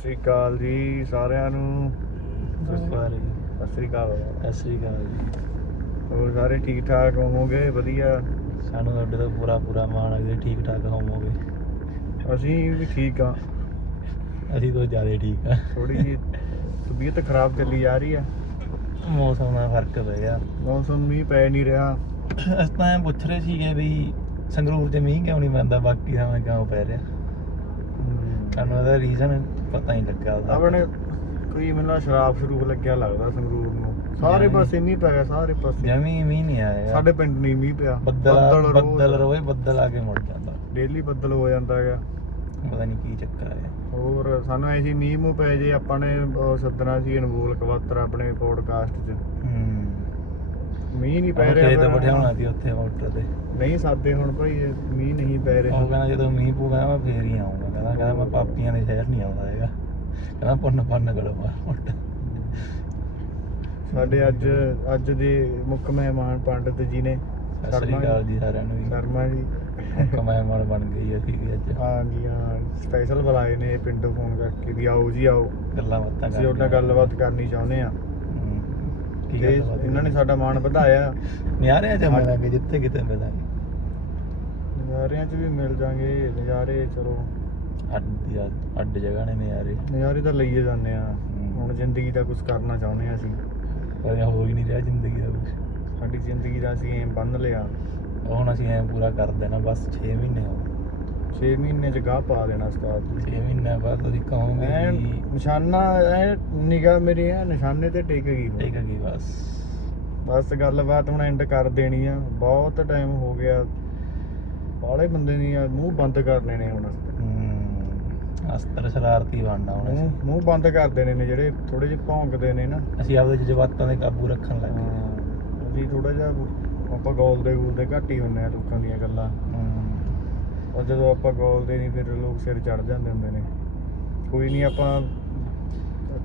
ਸ੍ਰੀ ਅਕਾਲ ਜੀ ਸਾਰਿਆਂ ਨੂੰ। ਸਾਰੇ ਸਤਿ ਸ੍ਰੀ ਅਕਾਲ ਸਤਿ ਸ੍ਰੀ ਅਕਾਲ ਜੀ। ਹੋਰ ਸਾਰੇ ਠੀਕ ਠਾਕ ਹੋਵੋਗੇ? ਵਧੀਆ। ਸਾਨੂੰ ਤੁਹਾਡੇ ਤੋਂ ਪੂਰਾ ਪੂਰਾ ਮਾਣ ਹੈ ਜੀ ਠੀਕ ਠਾਕ ਹੋਵੋਗੇ। ਅਸੀਂ ਵੀ ਠੀਕ ਆ। ਅਸੀਂ ਤੋਂ ਜ਼ਿਆਦਾ ਠੀਕ ਆ। ਥੋੜੀ ਜਿਹੀ ਤਬੀਅਤ ਖਰਾਬ ਚੱਲੀ ਜਾ ਰਹੀ ਆ। ਮੌਸਮ ਦਾ ਫ਼ਰਕ ਪੈ ਗਿਆ। ਮੌਸਮ ਮੀਂਹ ਪੈ ਨਹੀਂ ਰਿਹਾ। ਅਸੀਂ ਤਾਂ ਐਂ ਪੁੱਛ ਰਹੇ ਸੀਗੇ ਵੀ ਸੰਗਰੂਰ 'ਚ ਮੀਂਹ ਕਿਉਂ ਨਹੀਂ ਪੈਂਦਾ? ਬਾਕੀ ਥਾਵਾਂ ਕਿਉਂ ਪੈ ਰਿਹਾ? ਸਾਨੂੰ ਇਹਦਾ ਰੀਜ਼ਨ ਪਤਾ ਨਹੀਂ ਲੱਗਾ ਉਹਦਾ। ਆਪਣੇ ਕੋਈ ਮੈਨੂੰ ਸ਼ਰਾਬ ਸ਼ਰੂਬ ਲੱਗਿਆ ਲੱਗਦਾ ਸੰਗਰੂਰ ਨੂੰ। ਸਾਰੇ। ਪਾਸੇ ਮੀਂਹ ਪੈ ਗਿਆ ਸਾਰੇ ਪਾਸੇ। ਜਮੀ ਮੀਂਹ ਨਹੀਂ ਆਇਆ। ਸਾਡੇ ਪਿੰਡ ਨਹੀਂ ਮੀਂਹ ਪਿਆ। ਬੱਦਲ। ਬੱਦਲ ਰੋਏ ਬੱਦਲ ਆ ਕੇ ਮੁੜ ਜਾਂਦਾ। ਡੇਲੀ ਬੱਦਲ ਹੋ ਜਾਂਦਾ ਹੈਗਾ। ਪਤਾ ਨਹੀਂ ਕੀ ਚੱਕਰ ਹੈ। ਹੋਰ ਸਾਨੂੰ ਐਸੀ ਮੀਂਹ ਮੂੰਹ ਪੈ ਜੇ ਆਪਾਂ ਨੇ ਉਹ ਸੱਦਣਾ ਸੀ ਅਨਮੋਲ ਕਵਾਤਰ ਆਪਣੇ ਪੋਡਕਾਸਟ 'ਚ। ਹੂੰ। ਮੀਂਹ ਨਹੀਂ ਪੈ ਉਹ ਰਿਹਾ ਫਿਰ। ਬਿਠਾਉਣਾ ਸੀ ਉੱਥੇ ਮੋਟਰ ਤੇ ਨਹੀਂ ਸਾਦੇ ਹੁਣ ਭਾਈ ਮੀਂਹ ਨਹੀਂ ਪੈ ਉਹ ਰਿਹਾ ਕਹਿੰਦਾ ਜਦੋਂ ਮੀਂਹ ਪਊਗਾ ਮੈਂ ਫੇਰ ਹੀ ਆਉਂਗਾ ਕਹਿੰਦਾ ਕਹਿੰਦਾ ਮੈਂ ਪਾਪੀਆਂ ਦੇ ਸ਼ਹਿਰ ਨਹੀਂ ਆਉਂਦਾ ਹੈਗਾ। ਕਹਿੰਦਾ ਪੁੰਨ ਪੁੰਨ ਕਰੋ ਮੋਟਾ। ਸਾਡੇ ਅੱਜ ਅੱਜ ਦੇ ਮੁੱਖ ਮਹਿਮਾਨ ਪੰਡਤ ਜੀ ਨੇ ਸਤਿ ਸ੍ਰੀ ਅਕਾਲ ਜੀ। ਸਾਰਿਆਂ ਨੂੰ ਸ਼ਰਮਾ ਜੀ। ਕਮਾਇ ਮਨ ਬਣ ਗਈ ਅਸੀਂ ਵੀ ਅੱਜ। ਹਾਂ ਜੀ ਹਾਂ। ਸਪੈਸ਼ਲ ਬੁਲਾਏ ਨੇ ਪਿੰਡੋਂ ਫੋਨ ਕਰਕੇ ਵੀ ਆਓ ਜੀ ਆਓ। ਗੱਲਾਂ ਬਾਤਾਂ ਅਸੀਂ ਉਹਨਾਂ ਨਾਲ ਗੱਲਬਾਤ ਕਰਨੀ ਚਾਹੁੰਦੇ ਆ ਤੇ ਇਹਨਾਂ ਨੇ ਸਾਡਾ ਮਾਣ ਵਧਾਇਆ। ਨਿਆਰਿਆਂ ਚ ਮਿਲਾਂਗੇ ਜਿੱਥੇ ਕਿਤੇ ਮਿਲਾਂਗੇ। ਨਜ਼ਾਰਿਆਂ 'ਚ ਵੀ ਮਿਲ ਜਾਾਂਗੇ ਨਜ਼ਾਰੇ ਚਲੋ। ਅੱਡ ਦੀ ਅੱਡ- ਅੱਡ ਜਗ੍ਹਾ ਨੇ ਨਿਆਰੇ ਨਜ਼ਾਰੇ ਤਾਂ ਲਈਏ ਜਾਂਦੇ ਆ ਹੁਣ ਜ਼ਿੰਦਗੀ ਦਾ ਕੁਝ ਕਰਨਾ ਚਾਹੁੰਦੇ ਆ ਅਸੀਂ। ਕਦੇ ਹੋ ਹੀ ਨਹੀਂ ਰਿਹਾ ਜ਼ਿੰਦਗੀ ਦਾ ਕੁਝ ਸਾਡੀ ਜ਼ਿੰਦਗੀ ਦਾ ਅਸੀਂ ਐਮ ਬੰਨ ਲਿਆ। ਹੁਣ ਅਸੀਂ ਐ ਪੂਰਾ ਕਰ ਦੇਣਾ ਬਸ 6 ਮਹੀਨੇ ਹੋ 6 ਮਹੀਨੇ 'ਚ ਗਾਹ ਪਾ ਦੇਣਾ ਉਸਤਾਦ ਜੀ। 6 ਮਹੀਨੇ ਬਾਅਦ ਤੁਸੀਂ ਕਹੋਗੇ ਕਿ ਨਿਸ਼ਾਨਾ ਐ ਨਿਗਾਹ ਮੇਰੀ ਐ ਨਿਸ਼ਾਨੇ ਤੇ ਟਿਕ ਗਈ ਹੁਣ। ਠੀਕ ਹੈ ਬਸ। ਬਸ ਗੱਲਬਾਤ ਹੁਣ ਐਂਡ ਕਰ ਦੇਣੀ ਆ। ਬਹੁਤ ਟਾਈਮ ਹੋ ਗਿਆ। ਬਾਲੇ ਬੰਦੇ ਨਹੀਂ ਆ ਮੂੰਹ ਬੰਦ ਕਰ ਲੈਣੇ ਹੁਣ ਸ਼ਰਾਰਤੀ ਬਣਨਾ ਹੁਣ ਮੂੰਹ ਬੰਦ ਕਰਦੇ ਨੇ ਜਿਹੜੇ ਥੋੜੇ ਜਿਹਾ ਭੌਂਕਦੇ ਨੇ ਨਾ। ਅਸੀਂ ਆਪਦੇ ਜਜ਼ਬਾਤਾਂ ਤੇ ਕਾਬੂ ਰੱਖਣ ਲੱਗ ਗਏ। ਅਸੀਂ ਥੋੜਾ ਜਿਹਾ ਆਪਾਂ ਗੋਲ ਦੇ ਗੋਲ ਦੇ ਘੱਟ ਹੁੰਨੇ ਆ ਲੋਕਾਂ ਦੀਆਂ ਗੱਲਾਂ। ਹਮ, ਜਦੋਂ ਆਪਾਂ ਗੋਲ ਦੇ ਨਹੀਂ ਫਿਰ ਲੋਕ ਸਿਰ ਚੜ ਜਾਂਦੇ ਹੁੰਦੇ ਨੇ। ਕੋਈ ਨਹੀਂ ਆਪਾਂ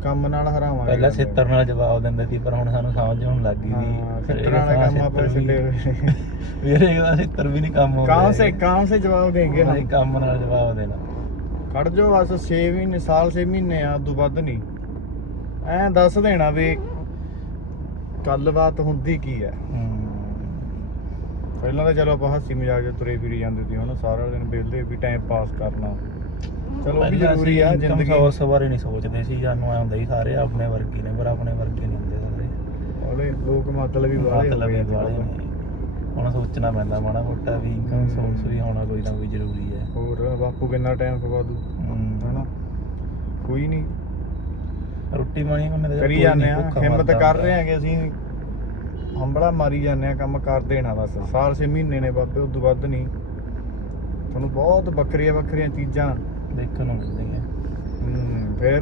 ਕੰਮ ਨਾਲ ਹਰਾਵਾਂਗੇ ਪਹਿਲਾਂ ਸਿੱਤਰ ਨਾਲ ਜਵਾਬ ਦਿੰਦੇ ਸੀ ਪਰ ਹੁਣ ਸਾਨੂੰ ਸਮਝ ਆਉਣ ਲੱਗ ਗਈ ਵੀ ਸਿੱਤਰਾਂ ਦਾ ਕੰਮ ਆਪਾਂ ਛੱਡੇ ਹੋਏ। ਨੇ। ਸਿੱਤਰ ਵੀ ਨਹੀਂ ਕੰਮ ਆਉਂਦਾ ਕਾਂ ਸੇ ਕਾਂ ਸੇ ਜਵਾਬ ਦੇਂਗੇ ਹਮ। ਕੰਮ ਨਾਲ ਜਵਾਬ ਦੇਣਾ। ਖੜ ਜਾਓ ਬਸ 6 ਮਹੀਨੇ ਸਾਲ 6 ਮਹੀਨੇ ਆ ਉਦੋਂ ਵੱਧ ਨਹੀਂ। ਐਂ ਦੱਸ ਦੇਣਾ ਵੀ ਗੱਲਬਾਤ ਹੁੰਦੀ ਕੀ ਹੈ? ਹੂੰ। ਪਹਿਲਾਂ ਤਾਂ ਚਲੋ ਆਪਾਂ ਹੱਸੀ ਮਜ਼ਾਕ ਜਿਹਾ ਤੁਰੇ ਫਿਰੀ ਜਾਂਦੇ ਸੀ ਹੁਣ ਸਾਰਾ ਦਿਨ ਵਿਹਲੇ ਵੀ ਟਾਈਮ ਪਾਸ ਕਰਨਾ। ਚਲੋ ਉਹ ਵੀ ਜ਼ਰੂਰੀ ਆ ਜ਼ਿੰਦਗੀ source ਬਾਰੇ ਨਹੀਂ ਸੋਚਦੇ ਸੀ ਸਾਨੂੰ ਐ ਹੁੰਦਾ ਸੀ ਸਾਰੇ ਆਪਣੇ ਵਰਗੇ ਨੇ ਪਰ ਆਪਣੇ ਵਰਗੇ ਨਹੀਂ ਹੁੰਦੇ ਸਾਰੇ। ਵਾਲੇ ਲੋਕ ਮਤਲਬ ਵੀ ਵਾਲੇ ਮਤਲਬ ਹੀ ਵਾਲੇ ਨੇ। ਹੁਣ ਸੋਚਣਾ ਪੈਂਦਾ ਮਾੜਾ ਮੋਟਾ ਵੀ ਇਨਕਮ ਹੂੰ। ਸੋਰਸ ਵੀ ਹੋਣਾ ਕੋਈ ਨਾ ਕੋਈ ਜ਼ਰੂਰੀ ਹੈ ਹੋਰ ਬਾਪੂ ਕਿੰਨਾ ਟਾਈਮ ਖਵਾ ਦੂ ਹੂੰ। ਹਨਾ? ਕੋਈ ਨਹੀਂ ਰੋਟੀ ਪਾਣੀ ਤਾਂ ਕਰੀ ਜਾਂਦੇ ਆ ਹਿੰਮਤ ਕਰ। ਰਹੇ ਆਂਗੇ ਅਸੀਂ। ਹੰਬੜਾ ਮਾਰੀ ਜਾਂਦੇ ਆ ਕੰਮ ਕਰ ਦੇਣਾ ਬਸ। ਸਾਲ 6 ਮਹੀਨੇ ਨੇ ਬਾਬੇ ਉਦੋਂ ਵੱਧ ਨਹੀਂ ਤੁਹਾਨੂੰ ਬਹੁਤ ਵੱਖਰੀਆਂ ਵੱਖਰੀਆਂ ਚੀਜ਼ਾਂ ਦੇਖਣ ਨੂੰ ਮਿਲਦੀਆਂ। ਹਮ, ਫਿਰ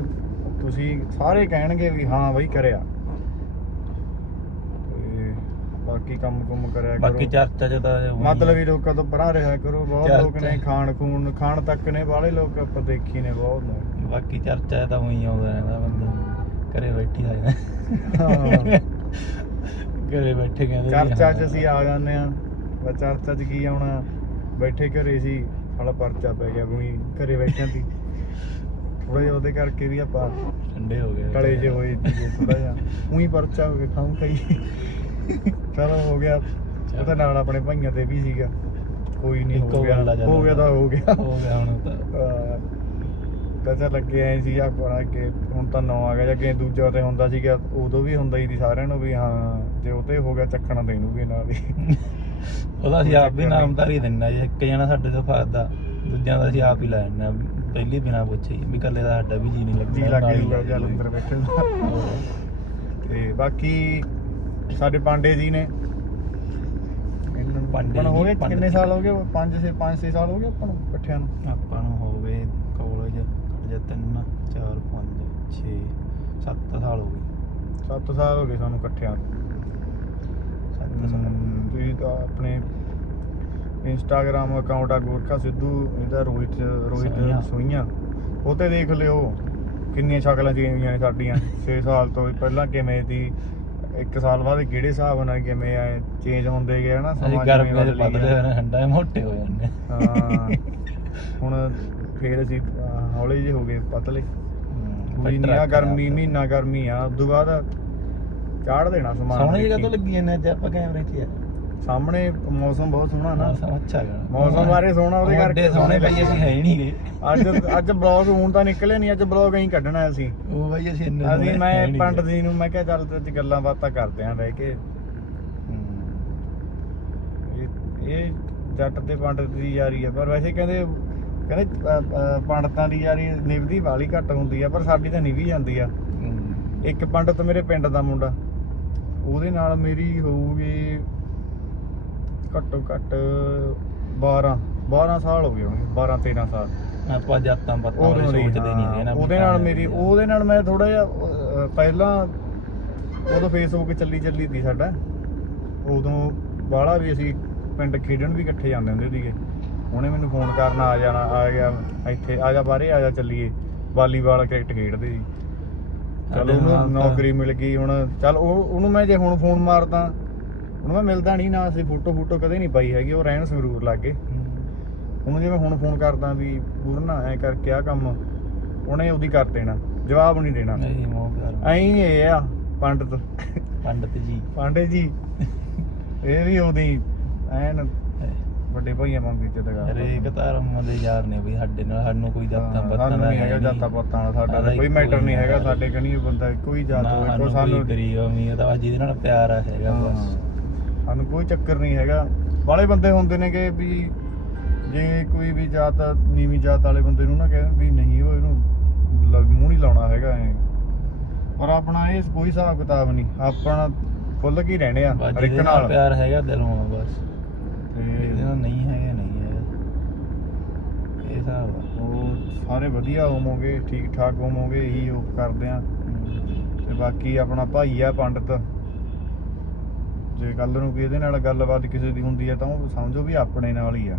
ਤੁਸੀਂ ਸਾਰੇ ਕਹਿਣਗੇ ਵੀ ਹਾਂ ਬਈ ਕਰਿਆ। ਤੇ ਬਾਕੀ ਕੰਮ ਕੁਮ ਕਰਿਆ ਬਾਕੀ ਕਰੋ ਚਰਚਾ ਚ ਤਾਂ ਮਤਲਬ ਹੈ। ਵੀ ਲੋਕਾਂ ਤੋਂ ਪਰਾਂ ਰਿਹਾ ਕਰੋ ਬਹੁਤ ਚਰਚਾ। ਲੋਕ ਨੇ ਖਾਣ ਖੂਨ ਖਾਣ ਤੱਕ ਨੇ ਬਾਹਲੇ ਲੋਕ ਆਪਾਂ ਦੇਖੀ ਨੇ ਬਹੁਤ ਨੇ ਬਾਕੀ ਚਰਚਾ 'ਚ ਤਾਂ ਉਹੀ ਆਉਂਦਾ ਰਹਿੰਦਾ ਬੰਦਾ। ਘਰੇ ਬੈਠੀ ਆ ਜਾਂਦਾ। ਹਾਂ। ਘਰੇ ਬੈਠੇ ਕਹਿੰਦੇ ਵੀ ਚਰਚਾ 'ਚ। ਅਸੀਂ ਆ ਜਾਂਦੇ ਆ ਬਸ ਚਰਚਾ 'ਚ ਕੀ ਆਉਣਾ? ਬੈਠੇ ਘਰੇ ਸੀ ਸਾਲਾ ਪਰਚਾ ਪੈ ਗਿਆ ਕੋਈ ਘਰੇ ਬੈਠਿਆਂ ਦੀ। ਥੋੜਾ ਜਿਹਾ ਉਹਦੇ ਕਰਕੇ ਵੀ ਆਪਾਂ ਠੰਡੇ ਹੋ ਗਏ। ਟਲੇ ਜੇ ਹੋਏ ਥੋੜਾ ਜਿਹਾ। ਉਹੀ ਪਰਚਾ ਹੋ ਗਿਆ ਖਾਉਂ ਖਾਈ। ਚਲੋ ਹੋ ਗਿਆ। ਉਹ ਤਾਂ ਨਾਲ ਆਪਣੇ ਭਾਈਆਂ ਤੇ ਵੀ ਸੀਗਾ। ਕੋਈ ਨਹੀਂ ਹੋ ਗਿਆ। ਹੋ ਗਿਆ ਤਾਂ ਹੋ ਗਿਆ। ਹੋ ਗਿਆ ਹੁਣ ਤਾਂ। ਲੱਗੇ ਐ ਸੀ ਆਪਣਾ ਕਿ ਹੁਣ ਤਾਂ ਨੌ ਆ ਗਿਆ ਜਾਂ ਕਿ ਦੂਜਾ ਤੇ ਹੁੰਦਾ ਸੀਗਾ ਉਦੋਂ ਵੀ ਹੁੰਦਾ ਹੀ ਸੀ ਸਾਰਿਆਂ ਨੂੰ ਵੀ ਹਾਂ ਜੇ ਉਹ ਤੇ ਹੋ ਗਿਆ ਚੱਕਣਾ ਇਹਨੂੰ ਵੀ ਨਾਲ ਹੀ। ਉਹਦਾ ਅਸੀਂ ਆਪ ਵੀ ਨਾਮਦਾਰੀ ਦਿੰਨਾ ਜੇ ਇੱਕ ਜਣਾ ਸਾਡੇ ਤੋਂ ਫਸਦਾ ਦੂਜਿਆਂ ਦਾ ਅਸੀਂ ਆਪ ਹੀ ਲੈ ਜਾਂਦੇ ਹਾਂ ਪਹਿਲੀ ਬਿਨਾ ਪੁੱਛੇ ਵੀ ਇਕੱਲੇ ਦਾ ਸਾਡਾ ਵੀ ਜੀ ਨਹੀਂ ਲੱਗਦਾ ਜੀ ਲੱਗ ਜਲ ਅੰਦਰ ਬੈਠੇ। ਤੇ ਬਾਕੀ ਸਾਡੇ ਪਾਂਡੇ ਜੀ ਨੇ। ਇਹਨਾਂ ਨੂੰ ਪਾਂਡੇ ਆਪਾਂ ਨੂੰ ਹੋ ਜੀ, ਗਏ ਪਾਂਡੇ ਕਿੰਨੇ। ਸਾਲ ਹੋ ਗਏ? 5 6 5 6 ਸਾਲ ਹੋ ਗਏ ਆਪਾਂ ਨੂੰ ਇਕੱਠਿਆਂ ਨੂੰ? ਆਪਾਂ ਨੂੰ ਹੋ ਗਏ ਕਾਲਜ ਜਾਂ 3 4 5 6 7 ਸਾਲ ਹੋ ਗਏ। 7 ਸਾਲ ਹੋ ਗਏ ਸਾਨੂੰ ਇਕੱਠਿਆਂ ਨੂੰ। 7 ਸਾਲ। ਹਮ, ਤੁਸੀਂ ਤਾਂ ਆਪਣੇ ਇੰਸਟਾਗ੍ਰam ਅਕਾਊਂਟ ਆ ਗੋਰਖਾ ਸਿੱਧੂ ਇਹਦਾ ਰੋਹਿਤ ਸੋਹੀਆਂ। ਰੋਹਿਤ ਸੋਈਆਂ ਉਹ ਤੇ ਦੇਖ ਲਿਓ ਕਿੰਨੀਆਂ ਸ਼ਕਲਾਂ ਚੇਂਜ ਹੋਈਆਂ ਨੇ ਸਾਡੀਆਂ। 6 ਸਾਲ ਤੋਂ ਵੀ ਪਹਿਲਾਂ ਕਿਵੇਂ ਦੀ ਇੱਕ ਸਾਲ ਬਾਅਦ ਕਿਹੜੇ ਹਿਸਾਬ ਨਾਲ ਕਿਵੇਂ ਆਏ ਚੇਂਜ ਹੁੰਦੇ ਗਏ ਹਨਾ ਅਸੀਂ ਜਿਵੇਂ ਗਰਮੀਆਂ 'ਚ। ਹੋਏ ਨੇ ਠੰਡਾ ਮੋਟੇ ਹੋ ਜਾਂਦੇ ਹਾਂ ਹੁਣ ਫੇਰ ਅਸੀਂ ਅਹ, ਹੌਲੇ ਜਿਹੇ ਹੋ ਗਏ ਪਤਲੇ। ਕੋਈ ਨਹੀਂ ਆ ਗਰਮੀ ਮਹੀਨਾ ਗਰਮੀ ਆ ਉਦੋਂ ਬਾਅਦ ਚਾੜ ਦੇਣਾ ਸਮਾਨ ਸੋਹਣੀ ਜਗ੍ਹਾ। ਤੋਂ ਲੱਗੀ ਜਾਂਦੇ ਅੱਜ ਆਪਾਂ ਕੈਮਰੇ 'ਚ ਯਾਰ ਸਾਹਮਣੇ ਮੌਸਮ ਬਹੁਤ ਸੋਹਣਾ ਨਾ। ਮੌਸਮ ਅੱਛਾ ਹੈਗਾ। ਮੌਸਮ ਬਾਰੇ ਸੋਹਣਾ ਉਹਦੇ ਕਰਕੇ। ਸੋਹਣੇ ਪਈ ਅਸੀਂ ਹੈ ਹੀ ਨਹੀਂ ਅੱਜ ਅੱਜ ਬਲੌਗ ਹੁਣ ਤਾਂ ਨਿਕਲੇ ਨਹੀਂ ਅੱਜ ਬਲੌਗ ਅਸੀਂ ਕੱਢਣਾ ਅਸੀਂ। ਉਹ ਬਾਈ ਅਸੀਂ ਇੰਨੇ ਅਸੀਂ ਹੈ ਮੈਂ ਪੰਡਤ। ਜੀ ਨੂੰ ਮੈਂ ਕਿਹਾ ਚੱਲ ਤੇ ਅੱਜ ਗੱਲਾਂ ਬਾਤਾਂ ਕਰਦੇ ਆਂ ਬਹਿ ਕੇ। ਇਹ ਇਹ ਜੱਟ ਤੇ ਪੰਡਤ ਦੀ ਯਾਰੀ ਆ ਪਰ ਵੈਸੇ ਕਹਿੰਦੇ ਕਹਿੰਦੇ ਪੰਡਤਾਂ ਦੀ ਯਾਰੀ ਨਿਭਦੀ ਵਾਲੀ ਘੱਟ ਹੁੰਦੀ ਆ ਪਰ ਸਾਡੀ ਤਾਂ ਨਿਭੀ ਜਾਂਦੀ ਆ। ਹੂੰ। ਇੱਕ ਪੰਡਤ ਮੇਰੇ ਪਿੰਡ ਦਾ ਮੁੰਡਾ। ਉਹਦੇ ਨਾਲ ਮੇਰੀ ਹੋਊਗੀ ਘੱਟੋ ਘੱਟ 12 12 ਸਾਲ ਹੋ ਗਏ ਹੋਣਗੇ 12 13 ਸਾਲ। ਆਪਾਂ ਜਾਤਾਂ ਪੱਤਾਂ ਸੋਚਦੇ ਨਹੀਂ ਹੈਗੇ ਨਾ ਉਹਦੇ ਨਾਲ ਮੇਰੀ ਉਹਦੇ ਨਾਲ ਮੈਂ ਥੋੜਾ ਜਿਹਾ ਪਹਿਲਾਂ ਉਦੋਂ ਫੇਸਬੁੱਕ ਚੱਲੀ ਚੱਲੀ ਸੀ ਸਾਡਾ। ਉਦੋਂ ਬਾਹਲਾ ਵੀ ਅਸੀਂ ਪਿੰਡ ਖੇਡਣ ਵੀ ਇਕੱਠੇ ਜਾਂਦੇ ਹੁੰਦੇ ਸੀਗੇ। ਉਹਨੇ ਮੈਨੂੰ ਫੋਨ ਕਰਨਾ ਆ ਜਾਣਾ ਆ ਗਿਆ ਇੱਥੇ ਆ ਜਾ ਬਾਹਰੇ ਆ ਜਾ ਚੱਲੀਏ। ਵਾਲੀਬਾਲ ਕ੍ਰਿਕਟ ਖੇਡਦੇ ਸੀ। ਚਲ ਉਹਨੂੰ ਨੌਕਰੀ ਮਿਲ ਗਈ ਹੁਣ ਚੱਲ ਉਹ ਉਹਨੂੰ ਮੈਂ ਜੇ ਹੁਣ ਫੋਨ ਮਾਰਦਾ ਉਹਨੂੰ ਮੈਂ ਮਿਲਦਾ ਨਹੀਂ ਨਾ ਅਸੀਂ ਫੋਟੋ ਫੋਟੋ ਕਦੇ ਨਹੀਂ ਪਾਈ ਹੈਗੀ ਉਹ ਰਹਿਣ ਸੰਗਰੂਰ ਲੱਗੇ। ਹੂੰ। ਉਹਨੂੰ ਜੇ ਮੈਂ ਹੁਣ ਫੋਨ ਕਰਦਾ ਵੀ ਪੂਰਨਾ ਐ ਕਰਕੇ ਆ ਕੰਮ ਉਹਨੇ ਉਹਦੀ ਕਰ ਦੇਣਾ ਜਵਾਬ ਨਹੀਂ ਦੇਣਾ। ਨਹੀਂ ਮੋਹ ਪਿਆਰ ਐਂ ਇਹ ਆ ਪੰਡਤ। ਪੰਡਤ ਜੀ। ਪਾਂਡੇ ਜੀ। ਇਹ ਵੀ ਉਹਦੀ ਐਨ ਵੱਡੇ ਭਾਈਆਂ ਵਾਂਗੂ ਇੱਜ਼ਤ ਕਰਦਾ ਹਰੇਕ ਧਰਮ ਦੇ ਯਾਰ ਨੇ ਵੀ ਸਾਡੇ ਨਾਲ ਸਾਨੂੰ ਕੋਈ ਜਾਤਾਂ ਪੱਤਾਂ ਦਾ ਨਹੀਂ ਹੈਗਾ। ਜਾਤਾਂ ਪਾਤਾਂ ਦਾ ਸਾਡਾ ਕੋਈ ਮੈਟਰ ਨਹੀਂ ਹੈਗਾ। ਸਾਡੇ ਕਣੀ ਬੰਦਾ ਕੋਈ ਜਾਤ ਹੋਵੇ ਸਾਨੂੰ ਕੋਈ ਕੋਈ ਸਾਨੂੰ ਗਰੀਬ ਅਮੀਰ ਦਾ ਜਿਹਦੇ ਨਾਲ ਪਿਆਰ ਆ ਹੈਗਾ ਬਸ। ਸਾਨੂੰ ਕੋਈ ਚੱਕਰ ਨਹੀਂ ਹੈਗਾ। ਬਾਲੇ ਬੰਦੇ ਹੁੰਦੇ ਨੇ ਕਿ ਵੀ ਜੇ ਕੋਈ ਵੀ ਜਾਤ ਨੀਵੀਂ ਜਾਤ ਵਾਲੇ ਬੰਦੇ ਨੂੰ ਨਾ ਕਹਿਣ ਵੀ ਨਹੀਂ ਉਹ ਇਹਨੂੰ ਲ- ਮੂੰਹ ਨਹੀਂ ਲਾਉਣਾ ਹੈਗਾ ਐ ਪਰ ਆਪਣਾ ਇਹ ਕੋਈ ਹਿਸਾਬ ਕਿਤਾਬ ਨਹੀਂ ਆਪਣਾ ਖੁੱਲ ਕੇ ਰਹਿਣੇ ਆ ਬਸ ਹਰ ਇੱਕ ਜਿਹਦੇ ਨਾਲ ਨਾਲ। ਪਿਆਰ ਹੈਗਾ ਦਿਲੋਂ ਆ ਬਸ। ਤੇ ਜਿਹਦੇ ਨਾਲ ਨਹੀਂ ਹੈਗਾ ਨਹੀਂ ਹੈਗਾ। ਇਹ ਹਿਸਾਬ ਆ। ਉਹ ਸਾਰੇ ਵਧੀਆ ਹੋਵੋਗੇ ਠੀਕ ਠਾਕ ਹੋਵੋਗੇ ਇਹੀ ਹੋਪ ਕਰਦੇ ਆ। ਤੇ ਬਾਕੀ ਆਪਣਾ ਭਾਈ ਆ ਪੰਡਤ। ਜੇ ਕੱਲ ਨੂੰ ਵੀ ਇਹਦੇ ਨਾਲ ਗੱਲਬਾਤ ਕਿਸੇ ਦੀ ਹੁੰਦੀ ਆ ਤਾਂ ਉਹ ਸਮਝੋ ਵੀ ਆਪਣੇ ਨਾਲ ਹੀ ਆ।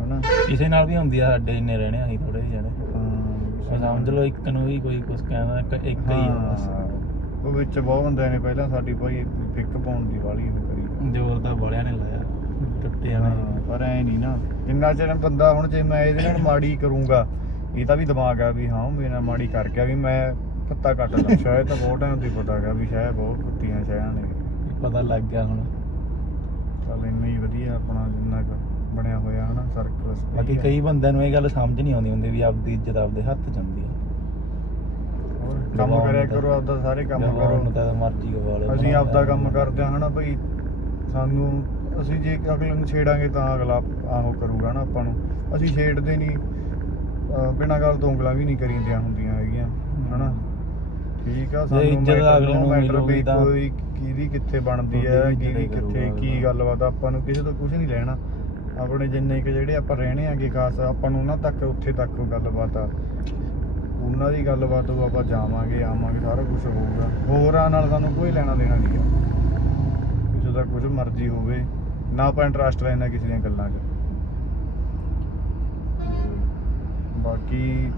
ਹਨਾ? ਕਿਸੇ ਨਾਲ ਵੀ ਹੁੰਦੀ ਆ ਸਾਡੇ ਇੰਨੇ ਰਹਿਣੇ ਅਸੀਂ ਥੋੜੇ ਜਿਹੇ ਉਹ ਸਮਝ ਲਓ ਇੱਕ ਨੂੰ ਵੀ ਕੋਈ ਕੁਝ ਕਹਿੰਦਾ ਇੱਕ ਇੱਕ ਹੀ ਆ ਬਸ। ਹਾਂ। ਉਹ ਵਿੱਚ ਬਹੁਤ ਬੰਦਿਆਂ ਨੇ ਪਹਿਲਾਂ ਸਾਡੀ ਭਾਈ ਪਿੱਕ ਪਾਉਣ ਦੀ ਵਾਲੀ ਉਹ ਕਰੀ ਜ਼ੋਰ ਤਾਂ ਬੜਿਆਂ ਨੇ ਲਾਇਆ ਟੁੱਟੇ ਹਾਂ, ਪਰ ਐ ਨਹੀਂ ਨਾ ਜਿੰਨਾ ਚਿਰ ਬੰਦਾ ਹੁਣ ਜੇ ਮੈਂ ਇਹਦੇ ਨਾਲ ਮਾੜੀ ਕਰੂੰਗਾ ਇਹ ਤਾਂ ਵੀ ਦਿਮਾਗ ਆ ਵੀ ਹਾਂ ਮੇਰੇ ਨਾਲ ਮਾੜੀ ਕਰ ਗਿਆ ਵੀ ਮੈਂ ਪੱਤਾ ਕੱਟ ਲਾਂ ਸ਼ਾਇਦ ਤਾਂ ਬਹੁਤ ਟਾਈਮ ਦੀ ਪਤਾ ਹੈਗਾ ਵੀ ਸ਼ਾਇਦ ਬਹੁਤ ਕੁੱਤੀਆਂ ਸ਼ਾਇਆਂ ਨੇ। ਪਤਾ ਲੱਗ ਗਿਆ ਹੁਣ। ਚੱਲ ਇੰਨਾ ਹੀ ਵਧੀਆ ਆਪਣਾ ਜਿੰਨਾ ਕੁ ਬਣਿਆ ਹੋਇਆ ਹਨਾ ਸਰਕਲ ਬਾਕੀ ਕਈ ਬੰਦਿਆਂ ਨੂੰ ਇਹ ਗੱਲ ਸਮਝ ਨਹੀਂ ਆਉਂਦੀ ਹੁੰਦੀ ਵੀ ਆਪਦੀ ਇੱਜ਼ਤ ਆਪਦੇ ਹੱਥ 'ਚ ਹੁੰਦੀ ਆ। ਕੰਮ ਕਰਿਆ ਕਰੋ ਆਪਦਾ ਸਾਰੇ ਕੰਮ ਗਵਾਉਣ ਨੂੰ ਕਰੋ। ਤਾਂ ਮਰਜ਼ੀ ਗਵਾ ਲਓ ਅਸੀਂ ਆਪਦਾ ਕੰਮ ਕਰਦੇ ਹਾਂ ਹਨਾ ਭਾਈ ਸਾਨੂੰ ਅਸੀਂ ਜੇ ਅਗਲੇ ਨੂੰ ਛੇੜਾਂਗੇ ਤਾਂ ਅਗਲਾ ਆਹੋ ਕਰੂਗਾ ਨਾ ਆਪਾਂ ਨੂੰ। ਅਸੀਂ ਛੇੜਦੇ ਨਹੀਂ ਬਿਨਾਂ ਗੱਲ ਤੋਂ ਉਂਗਲਾਂ ਵੀ ਨਹੀਂ ਕਰੀਂਦੀਆਂ ਹੁੰਦੀਆਂ ਹੈਗੀਆਂ ਹਨਾ। ਠੀਕ ਆ ਸਾਨੂੰ ਇੱਜ਼ਤ ਅਗਲੇ ਨੂੰ ਮਿਲੂਗੀ ਤਾਂ ਕੋਈ ਕਿਹਦੀ ਕਿੱਥੇ ਬਣਦੀ ਹੈ ਵੀ ਕਿਹਦੀ ਕਿੱਥੇ ਕਰੂਗਾ ਕੀ ਅਗਲਾ। ਗੱਲਬਾਤ ਆ, ਆਪਾਂ ਨੂੰ ਕਿਸੇ ਤੋਂ ਕੁਝ ਨਹੀਂ ਲੈਣਾ। ਆਪਣੇ ਜਿੰਨੇ ਕਿ ਜਿਹੜੇ ਆਪਾਂ ਰਹਿਣੇ ਆਗੇ ਖਾਸ ਆਪਾਂ ਨੂੰ ਉਹਨਾਂ ਤੱਕ ਉੱਥੇ ਤੱਕ ਗੱਲਬਾਤ ਆ। ਉਹਨਾਂ ਦੀ ਗੱਲਬਾਤ ਉਹ ਆਪਾਂ ਜਾਵਾਂਗੇ ਆਵਾਂਗੇ ਸਾਰਾ ਕੁਝ ਹੋਊਗਾ। ਹੋਰਾਂ ਨਾਲ ਸਾਨੂੰ ਕੋਈ ਲੈਣਾ ਦੇਣਾ ਨਹੀਂ ਆ। ਕਿਸੇ ਦਾ ਕੁਝ ਮਰਜ਼ੀ ਹੋਵੇ ਨਾ ਆਪਾਂ ਇੰਟਰਸਟ ਲੈਣਾ ਕਿਸੇ ਦੀਆਂ ਗੱਲਾਂ 'ਚ। ਬਾਕੀ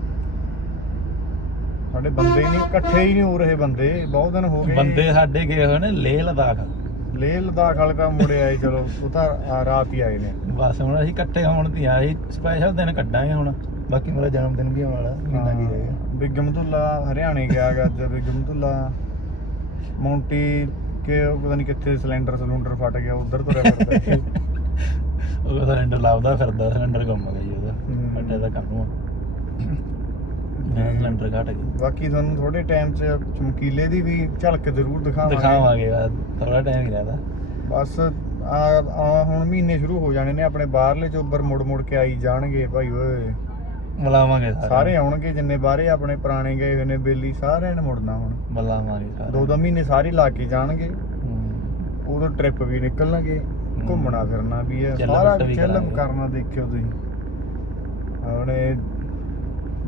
ਸਾਡੇ ਬੰਦੇ ਹੀ ਨਹੀਂ ਇਕੱਠੇ ਹੀ ਨਹੀਂ ਹੋ ਰਹੇ ਬੰਦੇ ਬਹੁਤ ਦਿਨ ਹੋ ਗਏ। ਬੰਦੇ ਸਾਡੇ ਗਏ ਹੋਏ ਨੇ ਲੇਹ ਲਦਾਖ। ਲੇਹ ਲਦਾਖ ਵਾਲੇ ਤਾਂ ਮੁੜੇ ਆਏ ਚਲੋ ਉਹ ਤਾਂ ਆ ਰਾਤ ਹੀ ਆਏ ਨੇ। ਬਸ ਹੁਣ ਅਸੀਂ ਇਕੱਠੇ ਹੋਣ ਦੀਆਂ ਅਸੀਂ ਸਪੈਸ਼ਲ ਦਿਨ ਕੱਢਾਂਗੇ ਹੁਣ। ਬਾਕੀ ਮੇਰਾ ਜਨਮ ਦਿਨ ਵੀ ਆਉਣ ਵਾਲਾ ਮਹੀਨਾ ਕੀ ਰਹਿ ਗਿਆ। ਬਿਗਮ ਧੁੱਲਾ ਹਰਿਆਣੇ ਗਿਆ ਗਾ ਅੱਜ ਬਿਗਮ ਧੁੱਲਾ ਮੌਂਟੀ ਕੇ ਉਹ ਪਤਾ ਨਹੀਂ ਕਿੱਥੇ ਸਿਲੰਡਰ ਸਿਲੰਡਰ ਫਟ ਗਿਆ ਉਧਰ ਤੁਰਿਆ ਫਿਰਦਾ ਉਹ ਸਿਲੰਡਰ ਲਾਉਂਦਾ ਫਿਰਦਾ ਸਿਲੰਡਰ ਗੁੰਮ ਗਿਆ ਜੀ ਉਹਦਾ। ਹੂੰ। ਵੱਡੇ ਦਾ ਕੰਮ ਆ। ਮੇਰਾ ਸਿਲੰਡਰ ਘਟ ਗਿਆ ਬਾਕੀ ਤੁਹਾਨੂੰ ਥੋੜੇ ਟਾਈਮ 'ਚ ਚਮਕੀਲੇ ਦੀ ਵੀ ਝਲਕ ਜ਼ਰੂਰ ਦਿਖਾਵਾਂਗੇ। ਦਿਖਾਵਾਂਗੇ ਥੋੜਾ ਟਾਈਮ ਹੀ ਰਹਿੰਦਾ। ਬਸ ਆ ਹੁਣ ਮਹੀਨੇ ਸ਼ੁਰੂ ਹੋ ਜਾਣੇ ਨੇ ਆਪਣੇ ਬਾਹਰਲੇ ਚੋਬਰ ਮੁੜ ਮੁੜ ਕੇ ਆਈ ਜਾਣਗੇ ਭਾਈ ਓਏ। ਮਿਲਾਵਾਂਗੇ ਸਾਰੇ। ਆਉਣਗੇ ਜਿੰਨੇ ਬਾਹਰੇ ਆਪਣੇ ਪੁਰਾਣੇ ਗਏ ਹੋਏ ਨੇ ਬੇਲੀ ਸਾਰਿਆਂ ਨੇ ਮੁੜਨਾ ਹੁਣ। ਮਿਲਾਵਾਂਗੇ ਸਾਰੇ। ਦੋ ਦੋ ਮਹੀਨੇ ਸਾਰੇ ਲਾ ਕੇ ਜਾਣਗੇ। ਹੂੰ। ਉਦੋਂ ਟ੍ਰਿਪ ਵੀ ਨਿਕਲਣਗੇ ਘੁੰਮਣਾ ਫਿਰਨਾ ਵੀ ਹੈ। ਸਾਰਾ ਫਿੱਟ ਵੀ ਚੱਲ ਕਰਾਂਗੇ। ਕਰਨਾ ਦੇਖਿਓ ਤੁਸੀਂ। ਹੁਣ ਇਹ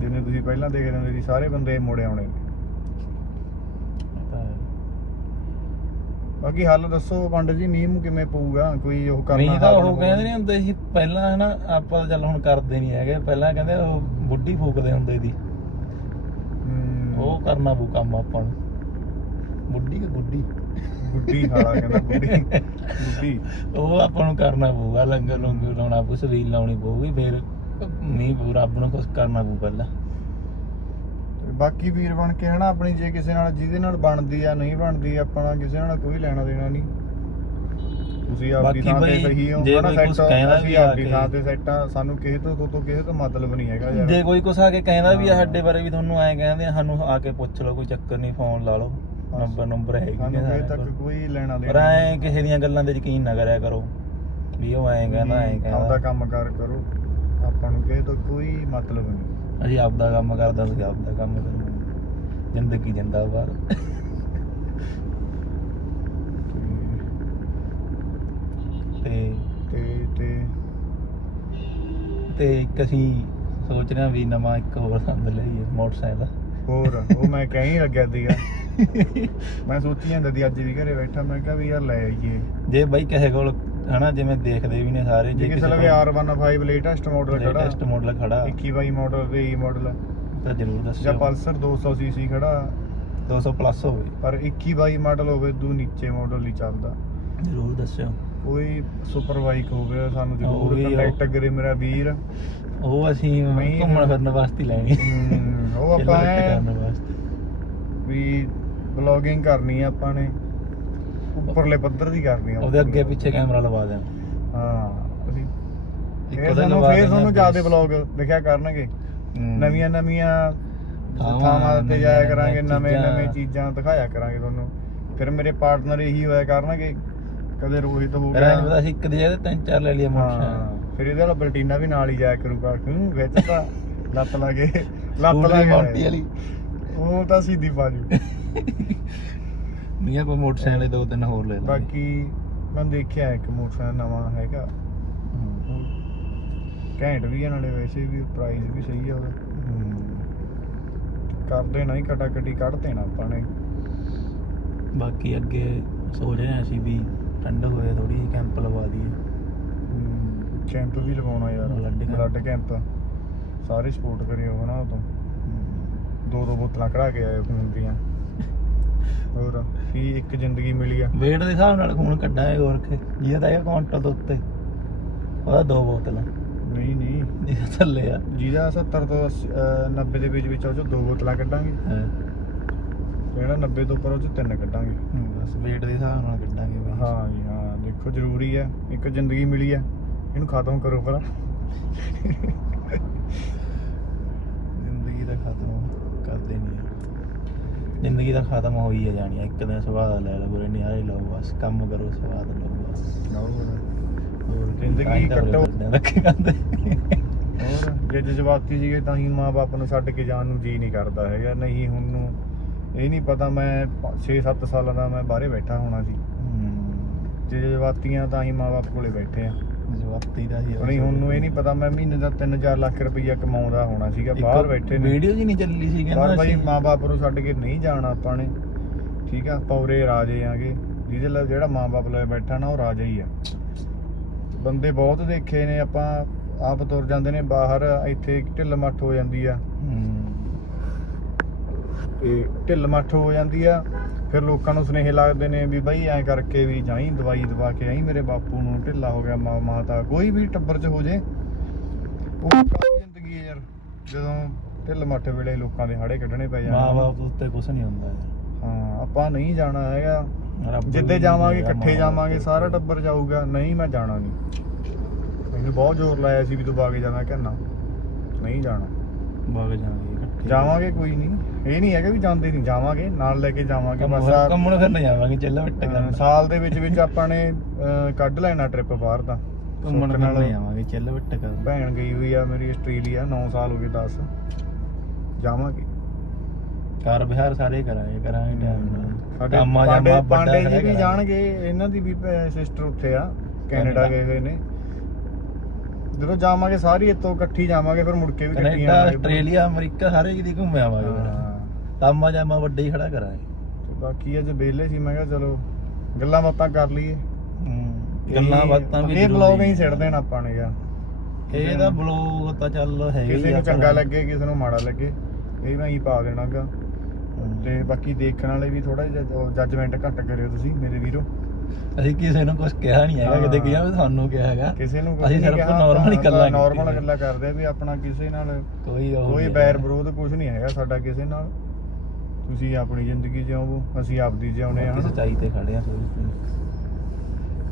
ਜਿਵੇਂ ਤੁਸੀਂ ਪਹਿਲਾਂ ਦੇਖਦੇ ਹੁੰਦੇ ਸੀ ਸਾਰੇ ਬੰਦੇ ਮੁੜੇ ਆਉਣੇ ਨੇ। ਬਾਕੀ ਹੱਲ ਦੱਸੋ ਪੰਡਤ ਜੀ ਮੀਂਹ ਮੂੰਹ ਕਿਵੇਂ ਪਊਗਾ? ਕੋਈ ਉਹ ਕਰਨਾ ਨਹੀਂ ਤਾਂ ਹੱਲ ਉਹ? ਕਹਿੰਦੇ ਨਹੀਂ ਹੁੰਦੇ ਸੀ ਪਹਿਲਾਂ ਹਨਾ ਆਪਾਂ ਚੱਲ ਹੁਣ ਕਰਦੇ ਨਹੀਂ ਹੈਗੇ। ਪਹਿਲਾਂ ਕਹਿੰਦੇ ਉਹ ਬੁੱਢੀ ਫੂਕਦੇ ਹੁੰਦੇ ਸੀ। ਉਹ ਕਰਨਾ ਪਊ ਕੰਮ ਆਪਾਂ ਨੂੰ। ਬੁੱਢੀ ਕਿ ਗੁੱਡੀ? ਬੁੱਢੀ ਖਾਲਾ ਕਹਿੰਦਾ ਬੁੱਢੀ। ਬੁੱਢੀ। ਉਹ ਆਪਾਂ ਨੂੰ ਕਰਨਾ ਪਊਗਾ ਲੰਗਰ ਲੰਗਰ ਲਾਉਣਾ ਪਊ ਸਵੀਲ ਲਾਉਣੀ ਪਊਗੀ ਫਿਰ ਨਹੀਂ ਪਊ ਰੱਬ ਨੂੰ ਕੁਝ ਕਰਨਾ ਪਊ ਪਹਿਲਾਂ। ਬਾਕੀ ਵੀਰ ਬਣ ਕੇ ਹਨਾ ਆਪਣੀ ਜੇ ਕਿਸੇ ਨਾਲ ਜਿਹਦੇ ਨਾਲ ਬਣਦੀ ਆ ਨਹੀਂ ਬਣਦੀ ਆਪਣਾ ਕਿਸੇ ਨਾਲ ਕੋਈ ਲੈਣਾ ਦੇਣਾ ਨਹੀਂ। ਤੁਸੀਂ ਆਪਦੀ ਥਾਂ ਤੇ ਸਹੀ ਹੋ ਜੇ ਹਨਾ ਕਹਿੰਦਾ ਅਸੀਂ ਆਪਦੀ ਥਾਂ ਤੇ ਸੈੱਟ ਆ ਸਾਨੂੰ ਕਿਸੇ ਤੋਂ ਤੋਂ ਤੋਂ ਕਿਸੇ ਤੋਂ ਮਤਲਬ ਨਹੀਂ ਹੈਗਾ ਯਾਰ। ਜੇ ਕੋਈ ਕੁਛ ਆ ਕੇ ਕਹਿੰਦਾ ਵੀ ਆ। ਸਾਡੇ ਬਾਰੇ ਵੀ ਤੁਹਾਨੂੰ ਐਂ ਕਹਿੰਦੇ ਆ ਸਾਨੂੰ ਆ ਕੇ ਪੁੱਛ ਲਓ ਕੋਈ ਚੱਕਰ ਨਹੀਂ ਫੋਨ ਲਾ ਲਓ। ਨੰਬਰ ਨੰਬਰ ਹੈਗੇ ਨੇ ਸਾਰੇ ਤੱਕ। ਕੋਈ ਲੈਣਾ ਪਰ ਦੇਣਾ ਐਂ ਕਿਸੇ ਦੀਆਂ ਗੱਲਾਂ ਤੇ ਯਕੀਨ ਨਾ ਕਰਿਆ ਕਰੋ ਵੀ ਉਹ ਐਂ ਕਹਿੰਦਾ ਐਂ ਆਪਦਾ ਕਹਿੰਦਾ। ਕੰਮ ਕਾਰ ਕਰੋ। ਆਪਾਂ ਨੂੰ ਕਿਸੇ ਤੋਂ ਕੋਈ ਮਤਲਬ ਨਹੀਂ। ਅਸੀਂ ਆਪਦਾ ਕੰਮ ਕਰਦਾ ਸੀ ਆਪਦਾ ਕੰਮ ਕਰਨਾ। ਜ਼ਿੰਦਗੀ ਜਿੰਦਾਬਾਦ। ਤੇ ਤੇ ਤੇ। ਤੇ ਇੱਕ ਅਸੀਂ ਸੋਚ ਰਹੇ ਹਾਂ ਵੀ ਨਵਾਂ ਇੱਕ ਹੋਰ ਸੰਦ ਲਈਏ ਮੋਟਰਸਾਈਕਲ। ਹੋਰ ਉਹ ਮੈਂ ਕਹਿ ਹੀ ਲੱਗਿਆ ਸੀਗਾ ਮੈਂ ਸੋਚੀ ਜਾਂਦਾ ਸੀ ਅੱਜ ਵੀ ਘਰੇ ਬੈਠਾ ਮੈਂ ਕਿਹਾ ਵੀ ਯਾਰ ਲੈ ਆਈਏ। ਜੇ ਬਾਈ ਕਿਸੇ ਕੋਲ ਹਨਾ ਜਿਵੇਂ ਦੇਖਦੇ ਵੀ ਨੇ ਸਾਰੇ ਜੇ ਕਿਸੇ ਲਵੇ R15 ਲੇਟੈਸਟ ਮਾਡਲ ਖੜਾ ਲੇਟੈਸਟ ਮਾਡਲ ਖੜਾ। 21 ਮਾਡਲ 23 ਮਾਡਲ ਤਾਂ ਜ਼ਰੂਰ ਜਾਂ ਦੱਸਿਓ ਪਲਸਰ 200 ਸੀਸੀ ਖੜਾ। 200 ਪਲੱਸ ਹੋਵੇ। ਪਰ 21 ਮਾਡਲ ਹੋਵੇ ਦੂ ਨੀਚੇ ਮਾਡਲ ਨਹੀਂ ਚੱਲਦਾ। ਜ਼ਰੂਰ ਦੱਸਿਓ। ਕੋਈ ਸੁਪਰ ਬਾਈਕ ਹੋਵੇ ਸਾਨੂੰ ਜ਼ਰੂਰ ਕੰਟੈਕਟ ਕਰੇ ਮੇਰਾ ਵੀਰ। ਉਹ ਅਸੀਂ ਘੁੰਮਣ ਫਿਰਨ ਵਾਸਤੇ ਹੀ ਲੈਣੀ ਉਹ ਆਪਾਂ ਵੀ ਵਲੌਗਿੰਗ ਕਰਨੀ ਆ ਆਪਾਂ ਨੇ। ਉੱਪਰਲੇ ਪੱਧਰ ਦੀ ਕਰਨੀ ਆ ਉਹਦੇ ਅੱਗੇ ਪਿੱਛੇ ਕੈਮਰਾ ਲਵਾ ਦੇਣਾ। ਹਾਂ ਇੱਕ ਉਹਦਾ ਲਵਾ ਫੇਰ ਤੁਹਾਨੂੰ ਜ਼ਿਆਦਾ। ਵਲੌਗ ਦਿਖਿਆ ਕਰਨਗੇ। ਨਵੀਆਂ ਨਵੀਆਂ ਥਾਵਾਂ, ਤੇ ਜਾਇਆ ਕਰਾਂਗੇ ਨਵੇਂ। ਨਵੇਂ ਚੀਜ਼ਾਂ ਦਿਖਾਇਆ ਕਰਾਂਗੇ ਤੁਹਾਨੂੰ। ਫਿਰ ਮੇਰੇ ਪਾਰਟਨਰ ਇਹੀ ਹੋਇਆ ਕਰਨਗੇ। ਕਦੇ ਰੋਹਿਤ ਹੋ ਗਿਆ। ਪਤਾ ਸੀ ਇੱਕ ਦੀ ਜਗ੍ਹਾ ਤੇ ਤਿੰਨ ਚਾਰ ਲੈ ਲਈਏ ਮੋਟਰਸਾਈਕਲ। ਹਾਂ ਫਿਰ ਇਹਦੇ ਵਾਲਾ ਬਲਟੀਨਾ ਵੀ ਨਾਲ ਹੀ ਜਾਇਆ ਕਰੂਗਾ। ਹੂੰ ਵਿੱਚ ਤਾਂ ਲੱਤ ਲਾਗੇ ਲੱਤ ਲਾਗੇ ਮੌਂਟੀ ਵਾਲੀ ਉਹ ਤਾਂ ਸਿੱਧੀ ਬਾਜੂ ਨਹੀਂ ਆ ਕੋਈ ਮੋਟਰਸਾਈਕਲ ਦੋ ਤਿੰਨ ਹੋਰ ਲੈ ਲਾਂਗੇ। ਬਾਕੀ ਮੈਂ ਦੇਖਿਆ ਇੱਕ ਮੋਟਰਸਾਈਕਲ ਨਵਾਂ ਹੈਗਾ। ਘੈਂਟ ਵੀ ਆ ਨਾਲੇ ਵੈਸੇ ਵੀ ਪ੍ਰਾਈਸ ਵੀ ਸਹੀ ਆ ਉਹਦਾ। ਕਰ ਦੇਣਾ ਹੀ ਕਟਾ ਕਟੀ ਕੱਢ ਦੇਣਾ ਆਪਾਂ ਨੇ। ਬਾਕੀ ਅੱਗੇ ਸੋਚ ਰਹੇ ਹਾਂ ਅਸੀਂ ਵੀ ਠੰਡ ਹੋਏ ਥੋੜੀ ਜਿਹੀ ਕੈਂਪ ਲਵਾ ਦਈਏ। ਕੈਂਪ ਵੀ ਲਗਾਉਣਾ ਯਾਰ। Blood camp। Blood camp. ਸਾਰੇ ਸਪੋਰਟ ਕਰਿਓ ਹਨਾ ਉਦੋਂ। ਦੋ ਦੋ ਬੋਤਲਾਂ ਕਢਾ ਕੇ ਆਏ ਖੂਨ ਦੀਆਂ। ਹੋਰ ਕੀ ਇੱਕ ਜ਼ਿੰਦਗੀ ਮਿਲੀ ਆ। weight ਦੇ ਹਿਸਾਬ ਨਾਲ ਖੂਨ ਕੱਢਾਂ ਹੈ ਹੋਰ ਕੇ ਜਿਹਦਾ ਤਾਂ ਇਹ ਕੁਆਂਟਲ ਤੋਂ ਉੱਤੇ। ਉਹਦਾ ਦੋ ਬੋਤਲਾਂ। ਨਹੀਂ ਨਹੀਂ। ਜਿਹਦਾ ਥੱਲੇ ਆ। ਜਿਹਦਾ 70 ਤੋਂ 80, ਅਹ 90 ਦੇ ਵਿੱਚ ਵਿੱਚ ਉਹ ਚੋਂ ਦੋ ਬੋਤਲਾਂ ਕੱਢਾਂਗੇ। ਹਾਂ। ਜਿਹੜਾ 90 ਤੋਂ ਉੱਪਰ ਉਹ ਚ ਤਿੰਨ ਕੱਢਾਂਗੇ। ਬਸ weight ਦੇ ਹਿਸਾਬ ਨਾਲ ਕੱਢਾਂਗੇ ਬਈ। ਹਾਂ ਜੀ ਹਾਂ। ਦੇਖੋ ਜ਼ਰੂਰੀ ਹੈ ਇੱਕ ਜ਼ਿੰਦਗੀ ਮਿਲੀ ਹੈ ਇਹਨੂੰ ਖਤਮ ਕਰੋ ਭਲਾ। ਜ਼ਿੰਦਗੀ ਦਾ ਖਤਮ ਕਰਦੇ ਨਹੀਂ। ਜ਼ਿੰਦਗੀ ਦਾ ਖਤਮ ਹੋਈ ਹੈ ਜਾਣੀ ਆ। ਇੱਕ ਦਿਨ ਸਵਾਦ ਲੈ ਲਓ ਬੁਰੇ ਨਿਆਰੇ ਲਓ ਬਸ ਕੰਮ ਕਰੋ ਸਵਾਦ ਲਓ ਬਸ। ਹੋਰ ਜ਼ਿੰਦਗੀ ਕੱਟੋ ਰੱਖੇ ਜਾਂਦੇ ਹੋਰ ਜੇ ਜਜ਼ਬਾਤੀ ਸੀਗੇ ਤਾਂ ਹੀ ਮਾਪੇ ਨੂੰ ਛੱਡ ਕੇ ਜਾਣ ਨੂੰ ਜੀ ਨਹੀਂ ਕਰਦਾ ਹੈਗਾ। ਨਹੀਂ ਹੁਣ ਨੂੰ ਇਹ ਨਹੀਂ ਪਤਾ ਮੈਂ 6-7 ਸਾਲਾਂ ਦਾ ਮੈਂ ਬਾਹਰੇ ਬੈਠਾ ਹੋਣਾ ਸੀ। ਜੇ ਜਜ਼ਬਾਤੀਆਂ ਤਾਂ ਹੀ ਮਾਪੇ ਕੋਲੇ ਬੈਠੇ ਆ। ਜਵਾਬਤੀ ਦਾ ਹੀ ਨਹੀਂ ਹੁਣ ਨੂੰ ਇਹ ਨਹੀਂ ਪਤਾ ਮੈਂ ਮਹੀਨੇ ਦਾ 3-4 ਲੱਖ ਰੁਪਈਆ ਕਮਾਉਂਦਾ ਹੋਣਾ ਸੀਗਾ ਬਾਹਰ ਬੈਠੇ ਨੇ। ਵੀਡੀਓ ਜੀ ਨਹੀਂ ਚੱਲੀ ਸੀ ਕਹਿੰਦਾ ਭਾਈ ਮਾਪੇ ਨੂੰ ਛੱਡ ਕੇ ਨਹੀਂ ਜਾਣਾ ਆਪਾਂ ਨੇ। ਠੀਕ ਆ ਪੌਰੇ ਰਾਜੇ ਆਗੇ। ਜਿਹਦੇ ਲਈ ਜਿਹੜਾ ਮਾਪੇ ਲਈ ਬੈਠਾ ਨਾ ਉਹ ਰਾਜਾ ਹੀ ਆ। ਬੰਦੇ ਬਹੁਤ ਦੇਖੇ ਨੇ ਆਪਾਂ ਆਪ ਤੁਰ ਜਾਂਦੇ ਨੇ ਬਾਹਰ ਇੱਥੇ ਢਿੱਲ ਮੱਠ ਹੋ ਜਾਂਦੀ ਆ। ਤੇ ਢਿੱਲ ਮੱਠ ਹੋ ਜਾਂਦੀ ਆ। ਫਿਰ ਲੋਕਾਂ ਨੂੰ ਸੁਨੇਹੇ ਲੱਗਦੇ ਨੇ ਵੀ ਬਾਈ ਐਂ ਕਰਕੇ ਵੀ ਜਾਈ ਦਵਾਈ ਦਵਾ ਕੇ ਆਈ ਮੇਰੇ ਬਾਪੂ ਨੂੰ ਢਿੱਲਾ ਹੋ ਗਿਆ ਮਾਂ ਮਾਤਾ ਕੋਈ ਵੀ ਟੱਬਰ 'ਚ ਹੋ ਜੇ ਉਹ ਕਾਹਦੀ ਜ਼ਿੰਦਗੀ ਹੈ ਯਾਰ ਜਦੋਂ ਢਿੱਲ ਮੱਠ ਵੇਲੇ ਲੋਕਾਂ ਦੇ ਹਾੜੇ ਕੱਢਣੇ ਪੈ ਜਾਣ ਮਾਂ ਬਾਪ ਉੱਤੇ ਕੁਝ ਨਹੀਂ ਹੁੰਦਾ ਯਾਰ। ਹਾਂ ਆਪਾਂ ਨਹੀਂ ਜਾਣਾ ਹੈਗਾ ਜਿੱਦੇ ਜਾਵਾਂਗੇ ਇਕੱਠੇ ਜਾਵਾਂਗੇ ਸਾਰਾ। ਟੱਬਰ ਜਾਊਗਾ ਨਹੀਂ ਮੈਂ ਜਾਣਾ ਨਹੀਂ ਮੈਨੂੰ ਬਹੁਤ ਜ਼ੋਰ ਲਾਇਆ ਸੀ ਵੀ ਤੂੰ ਬਾਗੇ ਜਾਣਾ ਕਹਿੰਦਾ ਨਹੀਂ ਜਾਣਾ ਜਾਵਾਂਗੇ ਇਕੱਠੇ। ਜਾਵਾਂਗੇ ਕੋਈ ਨਹੀਂ ਇਹ ਨਹੀਂ ਹੈਗਾ ਵੀ ਜਾਂਦੇ ਨਹੀਂ ਜਾਵਾਂਗੇ ਨਾਲ ਲੈ ਕੇ ਜਾਵਾਂਗੇ ਬਸ ਆ- ਕੰਮਣ ਫਿਰ ਨਹੀਂ ਜਾਵਾਂਗੇ ਚੱਲ ਕਰਨ। ਸਾਲ ਦੇ ਵਿੱਚ ਵਿੱਚ ਆਪਾਂ ਨੇ ਕੱਢ ਲੈਣਾ ਟ੍ਰਿਪ ਬਾਹਰ ਦਾ। ਘੁੰਮਣ ਨਾਲ ਨਹੀਂ ਜਾਵਾਂਗੇ ਚੱਲ ਕਰ। ਭੈਣ ਗਈ ਹੋਈ ਆ ਮੇਰੀ ਆਸਟ੍ਰੇਲੀਆ 9 ਸਾਲ ਹੋ ਗਏ 10 ਜਾਵਾਂਗੇ। ਕਾਰ ਬਿਹਾਰ ਸਾਰੇ ਕਰਾਂਗੇ ਕਰਾਂਗੇ ਟਾਈਮ ਨਾਲ। ਸਾਡੇ ਪਾਂਡੇ ਜਾਮਾ ਪਾਂਡੇ ਜੀ ਵੀ। ਜਾਣਗੇ ਇਹਨਾਂ ਦੀ ਵੀ ਸਿਸਟਰ ਉੱਥੇ ਆ ਕੈਨੇਡਾ। ਗਏ ਹੋਏ ਨੇ। ਜਦੋਂ ਜਾਵਾਂਗੇ ਸਾਰੀ ਇੱਥੋਂ ਇਕੱਠੀ ਜਾਵਾਂਗੇ ਫਿਰ ਮੁੜ ਕੇ ਵੀ ਇਕੱਠੀ ਆਵਾਂਗੇ। ਆਸਟ੍ਰੇਲੀਆ ਅਮਰੀਕਾ ਸਾਰੇ ਕਿਤੇ ਘੁੰਮ ਆਵਾਂਗੇ ਹਾਂ। ਕਾਮਾ ਜਾਮਾ ਵੱਡੇ ਹੀ ਖੜਾ ਕਰਾਂਗੇ। ਤੇ ਬਾਕੀ ਅੱਜ ਵਿਹਲੇ ਸੀ ਮੈਂ ਕਿਹਾ ਚਲੋ ਗੱਲਾਂ ਬਾਤਾਂ ਕਰ ਲਈਏ। ਗੱਲਾਂ ਬਾਤਾਂ ਵੀ ਇਹ ਬਲੌਗ ਹੀ ਛੱਡ ਦੇਣਾ ਆਪਾਂ ਨੇ ਯਾਰ। ਇਹ ਤਾਂ ਬਲੌਗ ਤਾਂ ਚੱਲ ਹੈਗਾ ਹੀ ਕਿਸੇ ਨੂੰ ਚੰਗਾ ਲੱਗੇ ਕਿਸੇ ਨੂੰ ਮਾੜਾ ਲੱਗੇ ਇਹ ਮੈਂ ਹੀ ਪਾ ਦੇਣਾਗਾ। ਤੇ ਬਾਕੀ ਦੇਖਣ ਵਾਲੇ ਵੀ ਥੋੜਾ ਜਿਹਾ ਜੱਜਮੈਂਟ ਘੱਟ ਕਰਿਓ ਤੁਸੀਂ ਮੇਰੇ ਵੀਰੋ। ਅਸੀਂ ਕਿਸੇ ਨੂੰ ਕੁਝ ਕਿਹਾ ਨਹੀਂ ਹੈਗਾ ਕਿਤੇ ਕਿਹਾ ਵੀ ਤੁਹਾਨੂੰ ਕਿਹਾ ਹੈਗਾ। ਕਿਸੇ ਨੂੰ ਕੁਛ ਅਸੀਂ ਨਹੀਂ ਸਿਰਫ ਕਿਹਾ, ਨਾਰਮਲੀ ਆਪਾਂ ਗੱਲਾਂ ਨਾਰਮਲ ਕੀਤੀਆਂ। ਗੱਲਾਂ ਕਰਦੇ ਆ ਵੀ ਆਪਣਾ ਕਿਸੇ ਨਾਲ ਕੋਈ ਉਹ ਕੋਈ ਨਹੀਂ ਬੈਰ। ਵਿਰੋਧ ਕੁਝ ਨਹੀਂ ਹੈਗਾ ਸਾਡਾ ਕਿਸੇ ਨਾਲ। ਤੁਸੀਂ ਆਪਣੀ ਜ਼ਿੰਦਗੀ ਜਿਉਵੋ ਅਸੀਂ ਆਪਦੀ ਜਿਉਨੇ ਆ ਸੱਚਾਈ ਤੇ ਖੜੇ ਆ।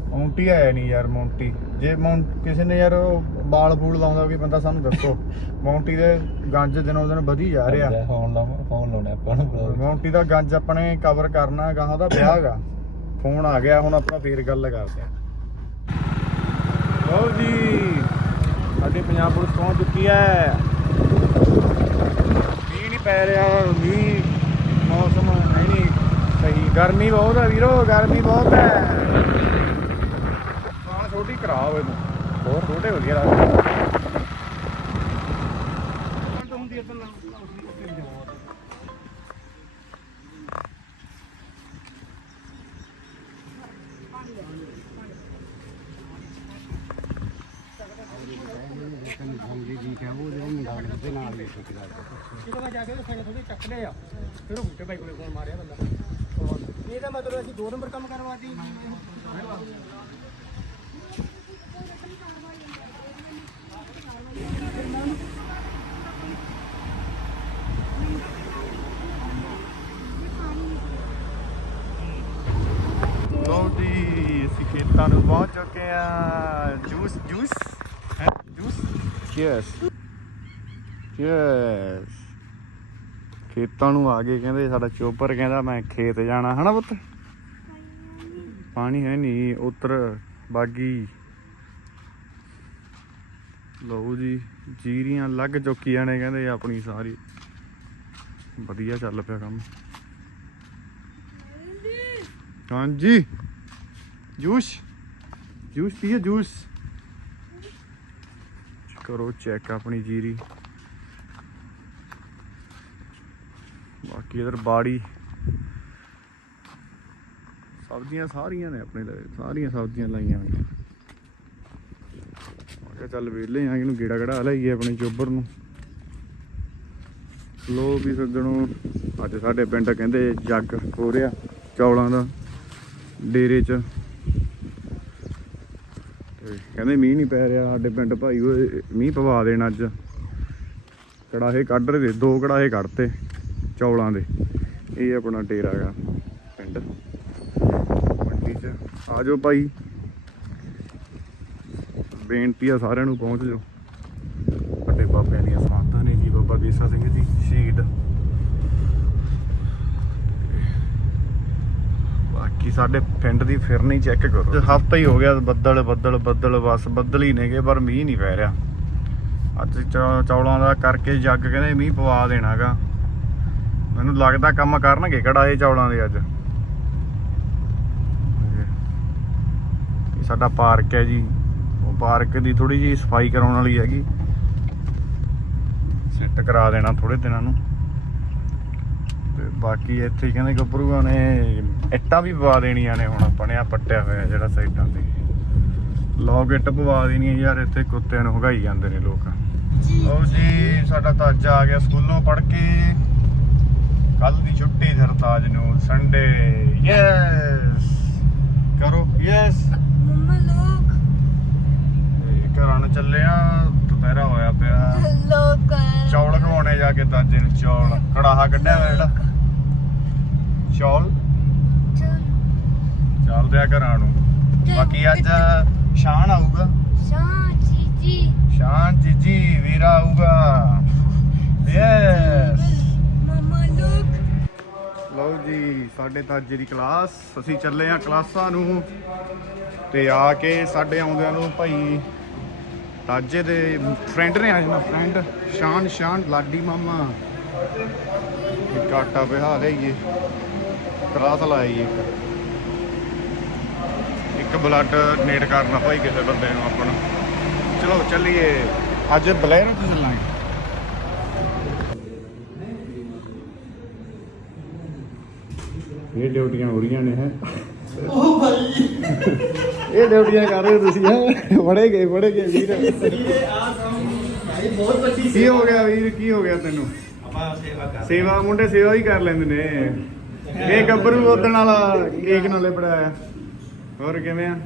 ਮੌਂਟੀ ਆਇਆ ਨਹੀਂ ਯਾਰ ਮੌਂਟੀ। ਜੇ ਮੌਂ ਕਿਸੇ ਨੇ ਯਾਰ ਉਹ ਬਾਲ ਬੂਲ ਲਾਉਂਦਾ ਵੀ ਬੰਦਾ ਸਾਨੂੰ ਦੱਸੋ। ਮੌਂਟੀ ਦੇ ਗੰਜ ਦਿਨੋਂ ਦਿਨ ਵਧੀ ਜਾ ਰਿਹਾ। ਫੋਨ ਲਾਉਂ ਫੋਨ ਲਾਉਣੇ ਆਪਾਂ ਨੂੰ। ਮੌਂਟੀ ਦਾ ਗੰਜ ਆਪਣੇ ਕਵਰ ਕਰਨਾ ਗਾਹਾਂ ਦਾ ਵਿਆਹ ਹੈਗਾ। ਫੋਨ ਆ ਗਿਆ ਹੁਣ ਆਪਾਂ ਫੇਰ ਗੱਲ ਕਰਦੇ ਆ ਲਓ ਜੀ ਸਾਡੀ ਪੰਜਾਬ ਪੁਲਿਸ ਪਹੁੰਚ ਚੁੱਕੀ ਹੈ। ਮੀਂਹ ਨਹੀਂ ਪੈ ਰਿਹਾ ਮੀਂਹ ਮੌਸਮ ਹੈ ਨਹੀਂ ਸਹੀ। ਗਰਮੀ ਬਹੁਤ ਹੈ ਵੀਰੋ, ਗਰਮੀ ਬਹੁਤ ਹੈ। ਸਾਲ ਛੋਟੀ ਖਰਾਬ ਇਹਨੂੰ ਹੋਰ, ਛੋਟੇ ਵਧੀਆ ਲੱਗਦੇ। ਹੁੰਦੀ ਹੈ ਜਦੋਂ ਜਾ ਕੇ ਸਾਡੇ ਥੋੜੇ ਚੱਕ ਲਿਆ ਫਿਰ ਉਹ ਬੁੱਟੇ ਬਾਈ ਕੋਲੇ ਫੋਨ ਮਾਰਿਆ ਬੰਦਾ। ਇਹਦਾ ਮਤਲਬ ਅਸੀਂ ਦੋ ਨੰਬਰ ਕੰਮ ਕਰਵਾਤੀ ਲਓ ਜੀ ਅਸੀਂ ਖੇਤਾਂ ਨੂੰ ਪਹੁੰਚ ਚੁੱਕੇ ਆ ਜੂਸ ਜੂਸ? ਹੈ? ਜੂਸ? ਯੈਸ ਯੈਸ ਖੇਤਾਂ ਨੂੰ ਆ ਗਏ, ਕਹਿੰਦੇ ਸਾਡਾ ਚੋਪਰ ਕਹਿੰਦਾ ਮੈਂ ਖੇਤ ਜਾਣਾ, ਹਨਾ ਪੁੱਤ? ਪਾਣੀ ਹੈ ਨਹੀਂ ਉਤਰ ਬਾਗੀ। ਲਓ ਜੀ, ਜੀਰੀਆਂ ਲੱਗ ਚੁੱਕੀਆਂ ਨੇ ਕਹਿੰਦੇ ਆਪਣੀ ਸਾਰੀ। ਵਧੀਆ ਚੱਲ ਪਿਆ ਕੰਮ। ਹਾਂਜੀ। ਜੂਸ? ਜੂਸ ਪੀਏ ਜੂਸ। ਕਰੋ ਚੈੱਕ ਆਪਣੀ ਜੀਰੀ। ਬਾਕੀ ਇਧਰ ਬਾੜੀ ਸਬਜ਼ੀਆਂ ਸਾਰੀਆਂ ਨੇ ਆਪਣੇ ਲਈ ਸਾਰੀਆਂ ਸਬਜ਼ੀਆਂ ਲਾਈਆਂ ਹੋਈਆਂ। ਮੈਂ ਚੱਲ ਵੇਲੇ ਆ, ਇਹਨੂੰ ਗੇੜਾ ਗੜਾ ਲਾਈਏ ਆਪਣੇ ਚੋਬਰ ਨੂੰ। ਲੋ ਵੀ ਸੱਜਣੋ, ਅੱਜ ਸਾਡੇ ਪਿੰਡ ਕਹਿੰਦੇ ਜੱਗ ਹੋ ਰਿਹਾ ਚੌਲਾਂ ਦਾ, ਡੇਰੇ 'ਚ। ਕਹਿੰਦੇ ਮੀਂਹ ਨਹੀਂ ਪੈ ਰਿਹਾ, ਸਾਡੇ ਪਿੰਡ ਭਾਈ ਉਹ ਮੀਂਹ ਪਵਾ ਦੇਣ ਅੱਜ। ਕੜਾਹੇ ਕੱਢ ਰਹੇ, ਦੋ ਕੜਾਹੇ ਕੱਢਤੇ। ਚੌਲਾਂ ਦੇ। ਇਹ ਆਪਣਾ ਡੇਰਾ ਹੈਗਾ ਪਿੰਡ। ਮੰਡੀ 'ਚ। ਆ ਜਾਓ ਭਾਈ। ਬੇਨਤੀ ਆ ਸਾਰਿਆਂ ਨੂੰ ਪਹੁੰਚ ਜਾਓ। ਵੱਡੇ ਬਾਬਿਆਂ ਦੀਆਂ ਸਮਾਤਾਂ ਨੇ ਜੀ ਬਾਬਾ ਦੇਸਾ ਸਿੰਘ ਜੀ ਸ਼ਹੀਦ। ਬਾਕੀ ਸਾਡੇ ਪਿੰਡ ਦੀ ਫਿਰਨੀ ਚੈੱਕ ਕਰੋ। ਹਫਤਾ ਹੀ ਹੋ ਗਿਆ ਬੱਦਲ ਬੱਦਲ ਬੱਦਲ ਬਸ ਬੱਦਲ ਹੀ ਨੇਗੇ ਪਰ ਮੀਂਹ ਨਹੀਂ ਪੈ ਰਿਹਾ। ਅੱਜ ਚੌਲਾਂ ਦਾ ਕਰਕੇ ਜੱਗ ਕਹਿੰਦੇ ਮੀਂਹ ਪਵਾ ਦੇਣਾਗਾ। ਮੈਨੂੰ ਲੱਗਦਾ ਕੰਮ ਕਰਨਗੇ ਕੜਾਏ ਚੌਲਾਂ ਦੇ ਅੱਜ। ਇਹ ਸਾਡਾ ਪਾਰਕ ਹੈ ਜੀ। ਉਹ ਪਾਰਕ ਦੀ ਥੋੜੀ ਜੀ ਸਫ਼ਾਈ ਕਰਾਉਣ ਵਾਲੀ ਹੈਗੀ। ਸੈੱਟ ਕਰਾ ਦੇਣਾ ਥੋੜੇ ਦਿਨਾਂ ਨੂੰ। ਤੇ ਬਾਕੀ ਇੱਥੇ ਕਹਿੰਦੇ ਗੱਭਰੂਆਂ ਨੇ ਇੱਟਾਂ ਵੀ ਪਵਾ ਦੇਣੀਆਂ ਨੇ ਹੁਣ ਬਣਿਆ ਪੱਟਿਆ ਹੋਇਆ ਜਿਹੜਾ ਸਾਈਡਾਂ ਤੇ। ਲੋਕ ਇੱਟ ਪਵਾ ਦੇਣੀ ਯਾਰ ਇੱਥੇ ਕੁੱਤਿਆਂ ਨੂੰ ਹਗਾਈ ਜਾਂਦੇ ਨੇ ਲੋਕ। ਉਹ ਜੀ ਸਾਡਾ ਤਾਜ ਆ ਗਿਆ ਸਕੂਲੋਂ ਪੜ ਕੇ। ਕੱਲ ਦੀ ਛੁੱਟੀ ਸਰਤਾਜ ਨੂੰ ਸੰਡੇ ਯੈਸ ਕਰੋ ਯੈਸ ਮੰਮਾ ਲੋਕ। ਘਰਾਂ ਨੂੰ ਚੱਲੇ ਆ ਦੁਪਹਿਰਾ ਹੋਇਆ ਪਿਆ। ਲੋਕ। ਚੌਲ ਖਵਾਉਣੇ ਜਾ ਕੇ ਤਾਜੇ ਨੂੰ ਚੌਲ। ਕੜਾਹਾ ਕੱਢਿਆ ਹੋਇਆ ਜਿਹੜਾ। ਚੌਲ? ਚੱਲਦੇ ਆ ਘਰਾਂ ਨੂੰ। ਬਾਕੀ ਅੱਜ ਸ਼ਾਨ ਆਊਗਾ। ਸ਼ਾਂ ਜੀ ਜੀ ਸ਼ਾਨ ਜੀਜੀ ਵੀਰਾ ਆਊਗਾ। ਯੈਸ ਲਓ ਜੀ, ਸਾਡੇ ਤਾਜੇ ਦੀ ਕਲਾਸ, ਅਸੀਂ ਚੱਲੇ ਆ ਕਲਾਸਾਂ ਨੂੰ। ਤੇ ਆ ਕੇ ਸਾਡੇ ਆਉਂਦਿਆਂ ਨੂੰ ਭਾਈ ਤਾਜੇ ਦੇ ਫਰੈਂਡ ਨੇ ਆ ਜਾਣਾ ਫਰੈਂਡ ਸ਼ਾਨ ਸ਼ਾਨ, ਲਾਡੀ ਮਾਮਾ। ਇੱਕ ਆਟਾ ਬਿਹਾ ਲਈਏ, ਕਲਾਸ ਲਾਈਏ ਇੱਕ। ਬਲੱਡ ਡੋਨੇਟ ਕਰਨਾ ਭਾਈ ਕਿਸੇ ਬੰਦੇ ਨੂੰ ਆਪਣਾ ਚਲੋ, ਚੱਲੀਏ। ਅੱਜ ਬਲੈਰੋ ਤੋਂ ਚੱਲਾਂਗੇ। ਇਹ ਡਿਊਟੀਆਂ ਹੋ ਰਹੀਆਂ ਨੇ ਹੈ। ਉਹ ਭਾਈ। ਇਹ ਡਿਊਟੀਆਂ ਕਰ ਰਹੇ ਹੋ ਤੁਸੀਂ ਹੈ। ਬੜੇ ਗਏ ਬੜੇ ਗਏ ਵੀਰ। ਕੀ ਹੋ ਗਿਆ ਵੀਰ ਕੀ ਹੋ ਗਿਆ ਤੈਨੂੰ? ਸੇਵਾ ਮੁੰਡੇ ਸੇਵਾ ਹੀ ਕਰ ਲੈਂਦੇ ਨੇ। ਇਹ ਗੱਭਰੂ ਉਦਣ ਵਾਲਾ ਕੇਕ ਨਾਲੇ ਪੜਾਇਆ ਹੋਰ ਕਿਵੇਂ ਆ?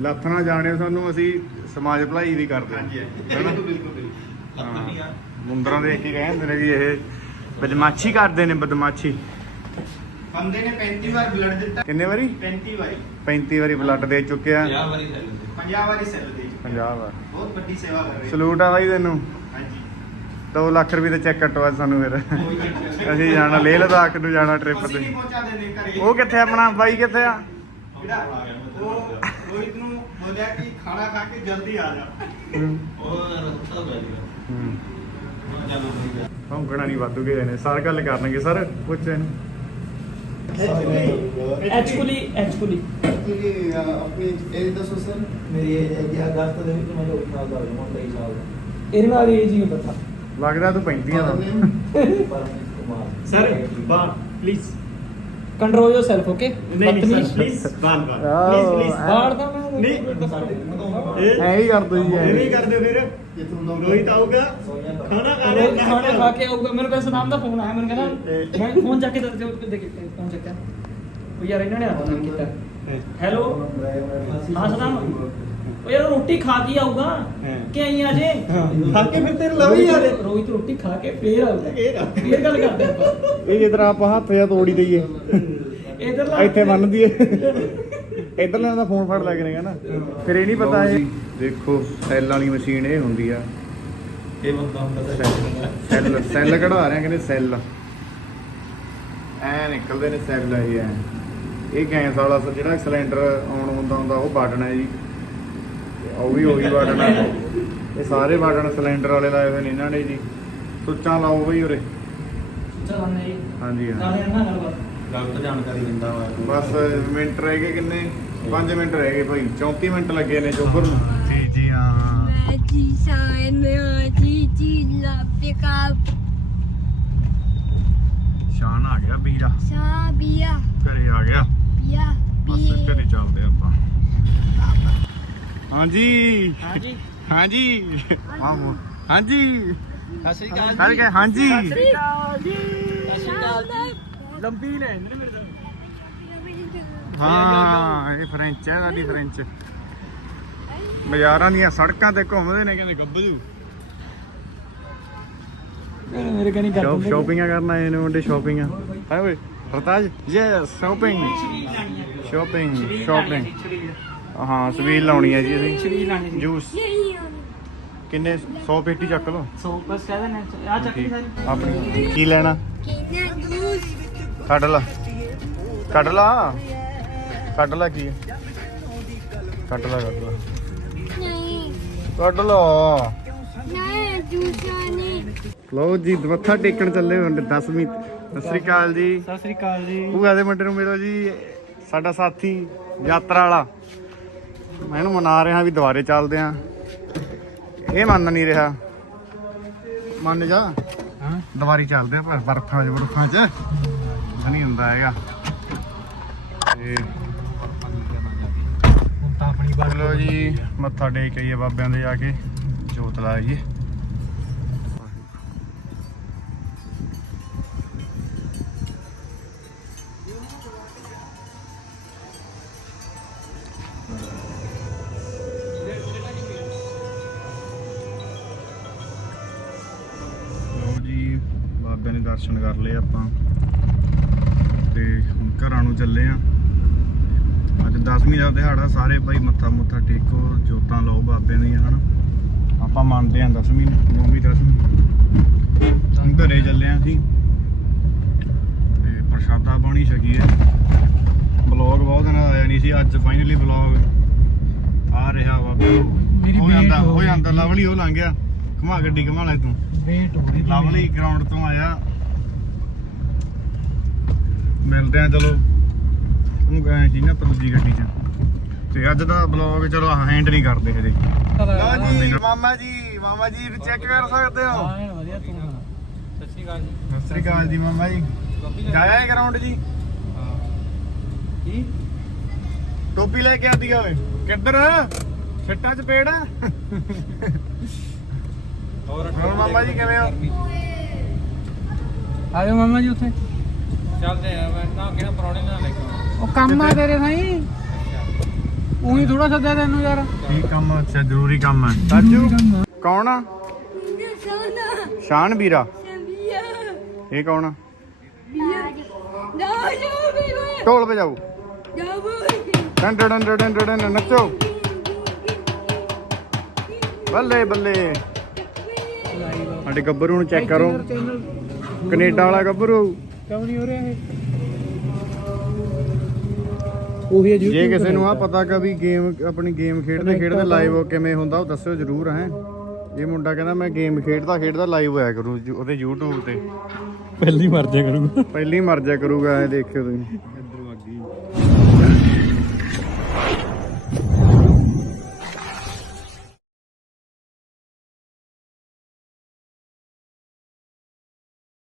ਲੱਥ ਨਾ ਜਾਣੇ ਸਾਨੂੰ ਅਸੀਂ ਸਮਾਜ ਭਲਾਈ ਵੀ ਕਰਦੇ ਹਾਂਜੀ? ਬਿਲਕੁਲ ਬਿਲਕੁਲ। ਹਾਂ। ਮੁੰਦਰਾਂ ਦੇ ਕੀ ਕਹਿੰਦੇ ਨੇ ਵੀ ਇਹ ਬਦਮਾਸ਼ੀ ਕਰਦੇ ਨੇ ਬਦਮਾਸ਼ੀ। ਬੰਦੇ ਨੇ 35 ਵਾਰ ਬਲੱਡ ਦਿੱਤਾ। ਕਿੰਨੇ ਵਾਰੀ? 35 ਵਾਰੀ। 35 ਵਾਰੀ ਬਲੱਡ ਦੇ ਚੁੱਕਿਆ। 50 ਵਾਰੀ ਸੈੱਲ ਦੇ। 50 ਵਾਰੀ ਸੈੱਲ ਦੇ 50 ਵਾਰ। ਬਹੁਤ ਵੱਡੀ ਸੇਵਾ ਕਰ ਰਹੇ। ਸਲੂਟ ਆ ਬਾਈ ਤੈਨੂੰ। ਹਾਂਜੀ। 2 ਲੱਖ ਰੁਪਏ ਦਾ ਚੈੱਕ ਕੱਟਵਾ ਸਾਨੂੰ ਫਿਰ। ਅਸੀਂ ਜਾਣਾ ਲੇਹ ਲਦਾਖ ਨੂੰ ਜਾਣਾ ਟ੍ਰਿਪ ਤੇ। ਉਹ ਕਿੱਥੇ ਆਪਣਾ? ਬਾਈ ਕਿੱਥੇ ਆ? ਉਹ ਰੋਹਿਤ ਨੂੰ ਬੋਲਿਆ ਕਿ ਖਾਣਾ ਖਾ ਕੇ ਜਲਦੀ ਆ ਜਾ। ਉਹ ਰਸਤਾ ਹੋ ਗਿਆ। ਹੂੰ। ਚਲੋ ਭੌਂਕਣਾ ਨਹੀਂ ਵਾਧੂ ਗਏ ਨੇ। ਸਰ ਗੱਲ ਕਰਨਗੇ ਸਰ ਪੁੱਛ ਇਹਨੂੰ ਐਕਚੁਅਲੀ ਐਕਚੁਅਲੀ ਆਪਣੀ ਏਜ ਦੱਸੋ ਸਰ ਮੇਰੀ ਏਜ ਹੈ ਜੀ ਅਗਸਤ ਦੇ ਵਿੱਚ ਮੈਂ 24 ਸਾਲ ਦਾ ਹੋ ਜਾਵਾਂ 23 ਸਾਲ ਦਾ ਇਹਦੇ ਨਾਲ ਏਜ ਹੀ ਪਤਾ ਲੱਗਦਾ ਤੂੰ 35 ਆ ਪਰਮਜੀਤ ਕੁਮਾਰ ਸਰ ਬਾਨ ਪਲੀਜ਼ ਕੰਟਰੋਲ ਯੋਰਸੈਲਫ ਓਕੇ ਨਹੀਂ ਸਰ ਪਲੀਜ਼ ਬਾਨ ਬਾਨ ਪਲੀਜ਼ ਪਲੀਜ਼ ਬਾਹਰ ਦਾ ਮੈਂ ਨਹੀਂ ਇਹ ਐ ਹੀ ਕਰ ਦੋ ਜੀ ਇਹ ਨਹੀਂ ਐ ਕਰਦੇ ਫਿਰ ਰੋਹਿਤ ਆਊਗਾ ਖਾਣਾ ਖਾ ਲੈ ਖਾਣਾ ਖਾ ਕੇ ਆਊਗਾ। ਮੈਨੂੰ ਵੈਸੇ ਨਾਮ ਦਾ ਫੋਨ ਆਇਆ। ਮੈਨੂੰ ਕਹਿੰਦਾ ਮੈਂ ਫੋਨ ਚੱਕ ਕੇ ਦੱਸ ਦਿਓ ਦੇ ਕੇ ਫੋਨ ਚੱਕਿਆ। ਉਹ ਯਾਰ ਇਹਨਾਂ ਨੇ ਆਪ ਕੀਤਾ। ਹੈਲੋ? ਹਾਂ ਸਲਾਮ। ਉਹ ਯਾਰ ਰੋਟੀ ਖਾ ਕੇ ਆਊਗਾ। ਕਿ ਆਈ ਆ ਜੇ? ਖਾ ਕੇ ਫਿਰ ਤੇਰੇ ਲਵ ਆ ਰੋਹਿਤ- ਰੋਹਿਤ ਰੋਟੀ ਖਾ ਕੇ ਫੇਰ ਆਊਗਾ। ਫੇਰ ਗੱਲ ਕਰਦੇ ਆਪਾਂ। ਇਹ ਜਿੱਦਾਂ ਆਪਾਂ ਹੱਥ ਜਾਂ ਤੋੜੀ ਦਈਏ। ਇਧਰ ਇੱਥੇ ਬੰਨ ਦਈਏ। ਇਧਰ ਲੈਣ ਦਾ ਫੋਨ ਫੜ ਲੱਗ ਰਿਹਾ ਨਾ। ਫਿਰ ਇਹ ਨਹੀਂ ਪਤਾ ਇਹ। ਦੇਖੋ ਸੈੱਲ ਵਾਲੀ ਮਸ਼ੀਨ ਇਹ ਹੁੰਦੀ ਆ। ਇਹ ਬੰਦਾ ਹੁੰਦਾ ਸੈੱਲ। ਸੈੱਲ ਕਢਾ ਰਹੇ ਆ ਕਹਿੰਦੇ ਸੈੱਲ। ਐ ਨਿਕਲਦੇ ਨੇ ਸੈੱਲ ਇਹ ਐ। ਇਹ ਗੈਸ ਵਾਲਾ ਜਿਹੜਾ ਸਿਲੰਡਰ ਆਉਣ ਹੁੰਦਾ ਹੁੰਦਾ ਉਹ ਬਟਨ ਹੈ ਜੀ ਉਹ ਵੀ ਉਹੀ ਬਟਨ ਹੈ ਇਹ ਸਾਰੇ ਬਟਨ ਸਿਲੰਡਰ ਵਾਲੇ ਲਾਏ ਹੋਏ ਨੇ ਇਹਨਾਂ ਨੇ ਜੀ। ਸੁੱਚਾਂ ਲਾਓ ਬਈ ਉਰੇ। ਨਹੀਂ ਹਾਂਜੀ ਹਾਂ ਨਾਲੇ ਨਾ ਗੱਲਬਾਤ ਗਲਤ ਜਾਣਕਾਰੀ ਦਿੰਦਾ ਵਾ। ਬਸ ਮਿੰਟ ਰਹਿ ਗਏ ਕਿੰਨੇ? 5 ਮਿੰਟ ਰਹਿ ਗਏ ਭਾਈ। 34 ਮਿੰਟ ਲੱਗੇ ਨੇ ਚੋਬਰ ਨੂੰ। ਜੀ ਜੀ ਹਾਂ। ਸ਼ਾਨ ਆ ਗਿਆ ਵੀਰਾ Sabia, ਘਰੇ ਆ ਗਿਆ ਬਸ. ਘਰੇ ਚੱਲਦੇ ਆਪਾਂ ਹਾਂਜੀ ਹਾਂਜੀ ਹਾਂਜੀ ਆਹੋ ਹਾਂਜੀ ਸਤਿ ਸ਼੍ਰੀ ਅਕਾਲ ਸਾਰੇ ਕਹੇ ਹਾਂਜੀ ਲੰਬੀ ਲੈ ਇੰਦਰ ਮੇਰੇ ਤੋਂ ਹਾਂ ਇਹ ਫ੍ਰੈਂਚ ਹੈ ਸਾਡੀ ਫ੍ਰੈਂਚ ਬਾਜ਼ਾਰਾਂ ਦੀਆਂ ਸੜਕਾਂ ਤੇ ਘੁੰਮਦੇ ਨੇ ਕਹਿੰਦੇ ਗੱਭਜੂ ਮੇਰੇ ਕਨੀ ਕਰ ਸ਼ਾਪ ਸ਼ਾਪਿੰਗਾਂ ਕਰਨ ਆਏ ਨੇ ਮੁੰਡੇ ਸ਼ਾਪਿੰਗਾਂ ਹੈ ਓਏ ਰਤਾਜ ਯੈਸ ਸ਼ਾਪਿੰਗ ਸ਼ਾਪਿੰਗ ਸ਼ਾਪਿੰਗ ਹਾਂ ਸਵੀਲ ਲਾਉਣੀ ਹੈ ਜੀ ਅਸੀਂ। ਛਰੀ ਲਾਣੀ ਜੂਸ ਕਿੰਨੇ? 100 ਪੇਟੀ ਚੱਕ ਲਓ। ਸੋ ਬਸ ਕਹਿ ਦੇਣਾ ਆ ਚੱਕੀ ਸਾਰੀ। ਆਪਣੀ। ਕੀ ਲੈਣਾ. ਕੱਢ ਲਾ। ਕੱਢ ਲਾ। ਕੱਢ ਲਾ ਕੀ ਹੈ? ਕੱਢ ਲਾ ਕੱਢ ਲਾ। ਕੱਢ ਲਾ ਨਹੀਂ ਜੂਸਾਂ ਨੇ ਲਓ ਜੀ ਮੱਥਾ ਟੇਕਣ ਚੱਲੇ ਹੁਣ 10ਵੀਂ ਸਤਿ ਸ੍ਰੀ ਅਕਾਲ ਜੀ। ਸਤਿ ਸ੍ਰੀ ਅਕਾਲ ਜੀ। ਭੂਆ ਦੇ ਮੁੰਡੇ ਨੂੰ ਮਿਲੋ ਜੀ ਸਾਡਾ ਸਾਥੀ ਯਾਤਰਾ ਵਾਲਾ। ਮੈਂ ਇਹਨੂੰ ਮਨਾ ਰਿਹਾ ਵੀ ਦੁਬਾਰੇ ਚੱਲਦੇ ਆਂ। ਇਹ ਮੰਨ ਨਹੀਂ ਰਿਹਾ। ਮੰਨ ਜਾ। ਹਾਂ। ਦੁਬਾਰੀ ਚੱਲਦੇ ਆ ਪਰ ਬਰਫਾਂ 'ਚ ਬਰਫਾਂ 'ਚ। ਨਹੀਂ ਹੁੰਦਾ ਹੈਗਾ। ਬਾਤ ਚਲੋ ਜੀ ਮੱਥਾ ਟੇਕ ਆਈਏ ਬਾਬਿਆਂ ਦੇ ਜਾ ਕੇ ਜੋਤ ਲਓ ਜੀ ਬਾਬਿਆਂ ਦੇ ਦਰਸ਼ਨ ਕਰ ਲਏ ਆਪਾਂ। ਤੇ ਹੁਣ ਘਰਾਂ ਨੂੰ ਚੱਲੇ ਆ। 10ਵੀਂ ਦਾ ਦਿਹਾੜਾ ਸਾਰੇ ਭਾਈ ਮੱਥਾ ਮੁੱਥਾ ਟੇਕੋ ਜੋਤਾਂ ਲਾਓ ਬਾਬੇ ਦੀਆਂ ਹਨਾ? ਆਪਾਂ ਮੰਨਦੇ ਆਂ 10ਵੀਂ ਨੂੰ 9ਵੀਂ 10ਵੀਂ ਹੁਣ ਘਰੇ ਚੱਲੇ ਆਂ ਅਸੀਂ। ਤੇ ਪ੍ਰਸ਼ਾਦਾ ਪਾਣੀ ਛਕੀਏ ਬਲੌਗ ਬਹੁਤ ਦਿਨ ਦਾ ਆਇਆ ਨਹੀਂ ਸੀ ਅੱਜ ਫਾਈਨਲੀ ਬਲੌਗ ਆ ਰਿਹਾ ਬਾਬੇ ਮੇਰੀ ਹੋ ਜਾਂਦਾ ਹੋ ਹੋ। ਜਾਂਦਾ ਲਵਲੀ ਉਹ ਲੰਘ ਗਿਆ। ਘੁਮਾ ਗੱਡੀ ਘੁਮਾ ਲੈ ਤੂੰ। ਵੇਟ ਹੋ ਰਹੀ ਲਵਲੀ ਗਰਾਊਂਡ ਤੋਂ ਆਇਆ। ਮਿਲਦੇ ਆ ਚਲੋ। ਉਹਨੂੰ ਗਏ ਸੀ ਨਾ ਦੂਜੀ ਗੱਡੀ 'ਚ। ਤੇ ਅੱਜ ਦਾ ਬਲੌਗ ਚਲੋ ਹੈਂਡ ਨਹੀਂ ਕਰਦੇ ਹਜੇ। ਜੀ ਮਾਮਾ ਜੀ ਮਾਮਾ ਜੀ ਚੈੱਕ ਕਰ ਸਕਦੇ ਹੋ? ਹਾਂ ਵਧੀਆ ਤੂੰ ਹਾਂ ਸਤਿ ਸ੍ਰੀ ਅਕਾਲ ਜੀ। ਸਤਿ ਸ੍ਰੀ ਅਕਾਲ ਜੀ ਮਾਮਾ ਜੀ। ਜਾਇਆ ਹੈ ਗਰਾਊਂਡ ਜੀ? ਕੀ? ਟੋਪੀ ਲੈ ਕੇ ਆਦੀ ਓਏ। ਕਿੱਧਰ? ਛੱਟਾਂ 'ਚ ਪੇੜ ਆ ਹੋਰ ਮਾਮਾ ਜੀ ਕਿਵੇਂ ਹੋ? ਆਜੋ ਮਾਮਾ ਜੀ ਉੱਥੇ। ਚੱਲਦੇ ਆ ਮੈਂ ਨਾ ਕਿਹੜਾ ਪਰੌਣੇ ਨਾਲ ਲੈ ਕੇ ਉਹ ਕੰਮ ਆ ਤੇਰੇ ਸਾਈ? ਉਹੀ ਥੋੜਾ ਸੱਦਿਆ ਤੈਨੂੰ ਯਾਰ। ਕੀ ਕੰਮ ਅੱਛਾ ਜ਼ਰੂਰੀ ਕੰਮ ਹੈ ਤਾਜੂ ਕੌਣ ਆ? ਸੋਨਾ ਸ਼ਾਨ ਵੀਰਾ ਇਹ ਕੌਣ ਆ? ਢੋਲ ਵਜਾਓ। ਨਾ ਬੋਲ ਡੰ ਡੰ ਡੰ ਡੰ ਡੰ ਡੰ ਨੱਚੋ। ਬੱਲੇ ਬੱਲੇ। ਸਾਡੇ ਗੱਭਰੂ ਨੂੰ ਚੈੱਕ ਕਰੋ। ਕੈਨੇਡਾ ਵਾਲਾ ਗੱਭਰੂ। ਕਿਉਂ ਨਹੀਂ ਹੋ ਰਿਹਾ ਇਹ? ਉਹੀ ਹੈ ਜੇ ਕਿਸੇ ਨੂੰ ਆ ਪਤਾ ਕਿ ਵੀ ਗੇਮ ਆਪਣੀ ਗੇਮ ਖੇਡਦੇ ਖੇਡਦੇ ਲਾਈਵ ਕਿਵੇਂ ਹੁੰਦਾ ਉਹ ਦੱਸਿਓ ਜਰੂਰ ਹੈ। ਇਹ ਮੁੰਡਾ ਕਹਿੰਦਾ ਮੈਂ ਗੇਮ ਖੇਡਦਾ ਖੇਡਦਾ ਲਾਈਵ ਹੋਇਆ ਕਰੂ ਉਹਦੇ YouTube ਤੇ। ਪਹਿਲੀ ਮਰ ਜਾ ਕਰੂਗਾ। ਪਹਿਲੀ ਮਰ ਜਾ ਕਰੂਗਾ ਇਹ ਦੇਖਿਓ ਤੁਸੀਂ।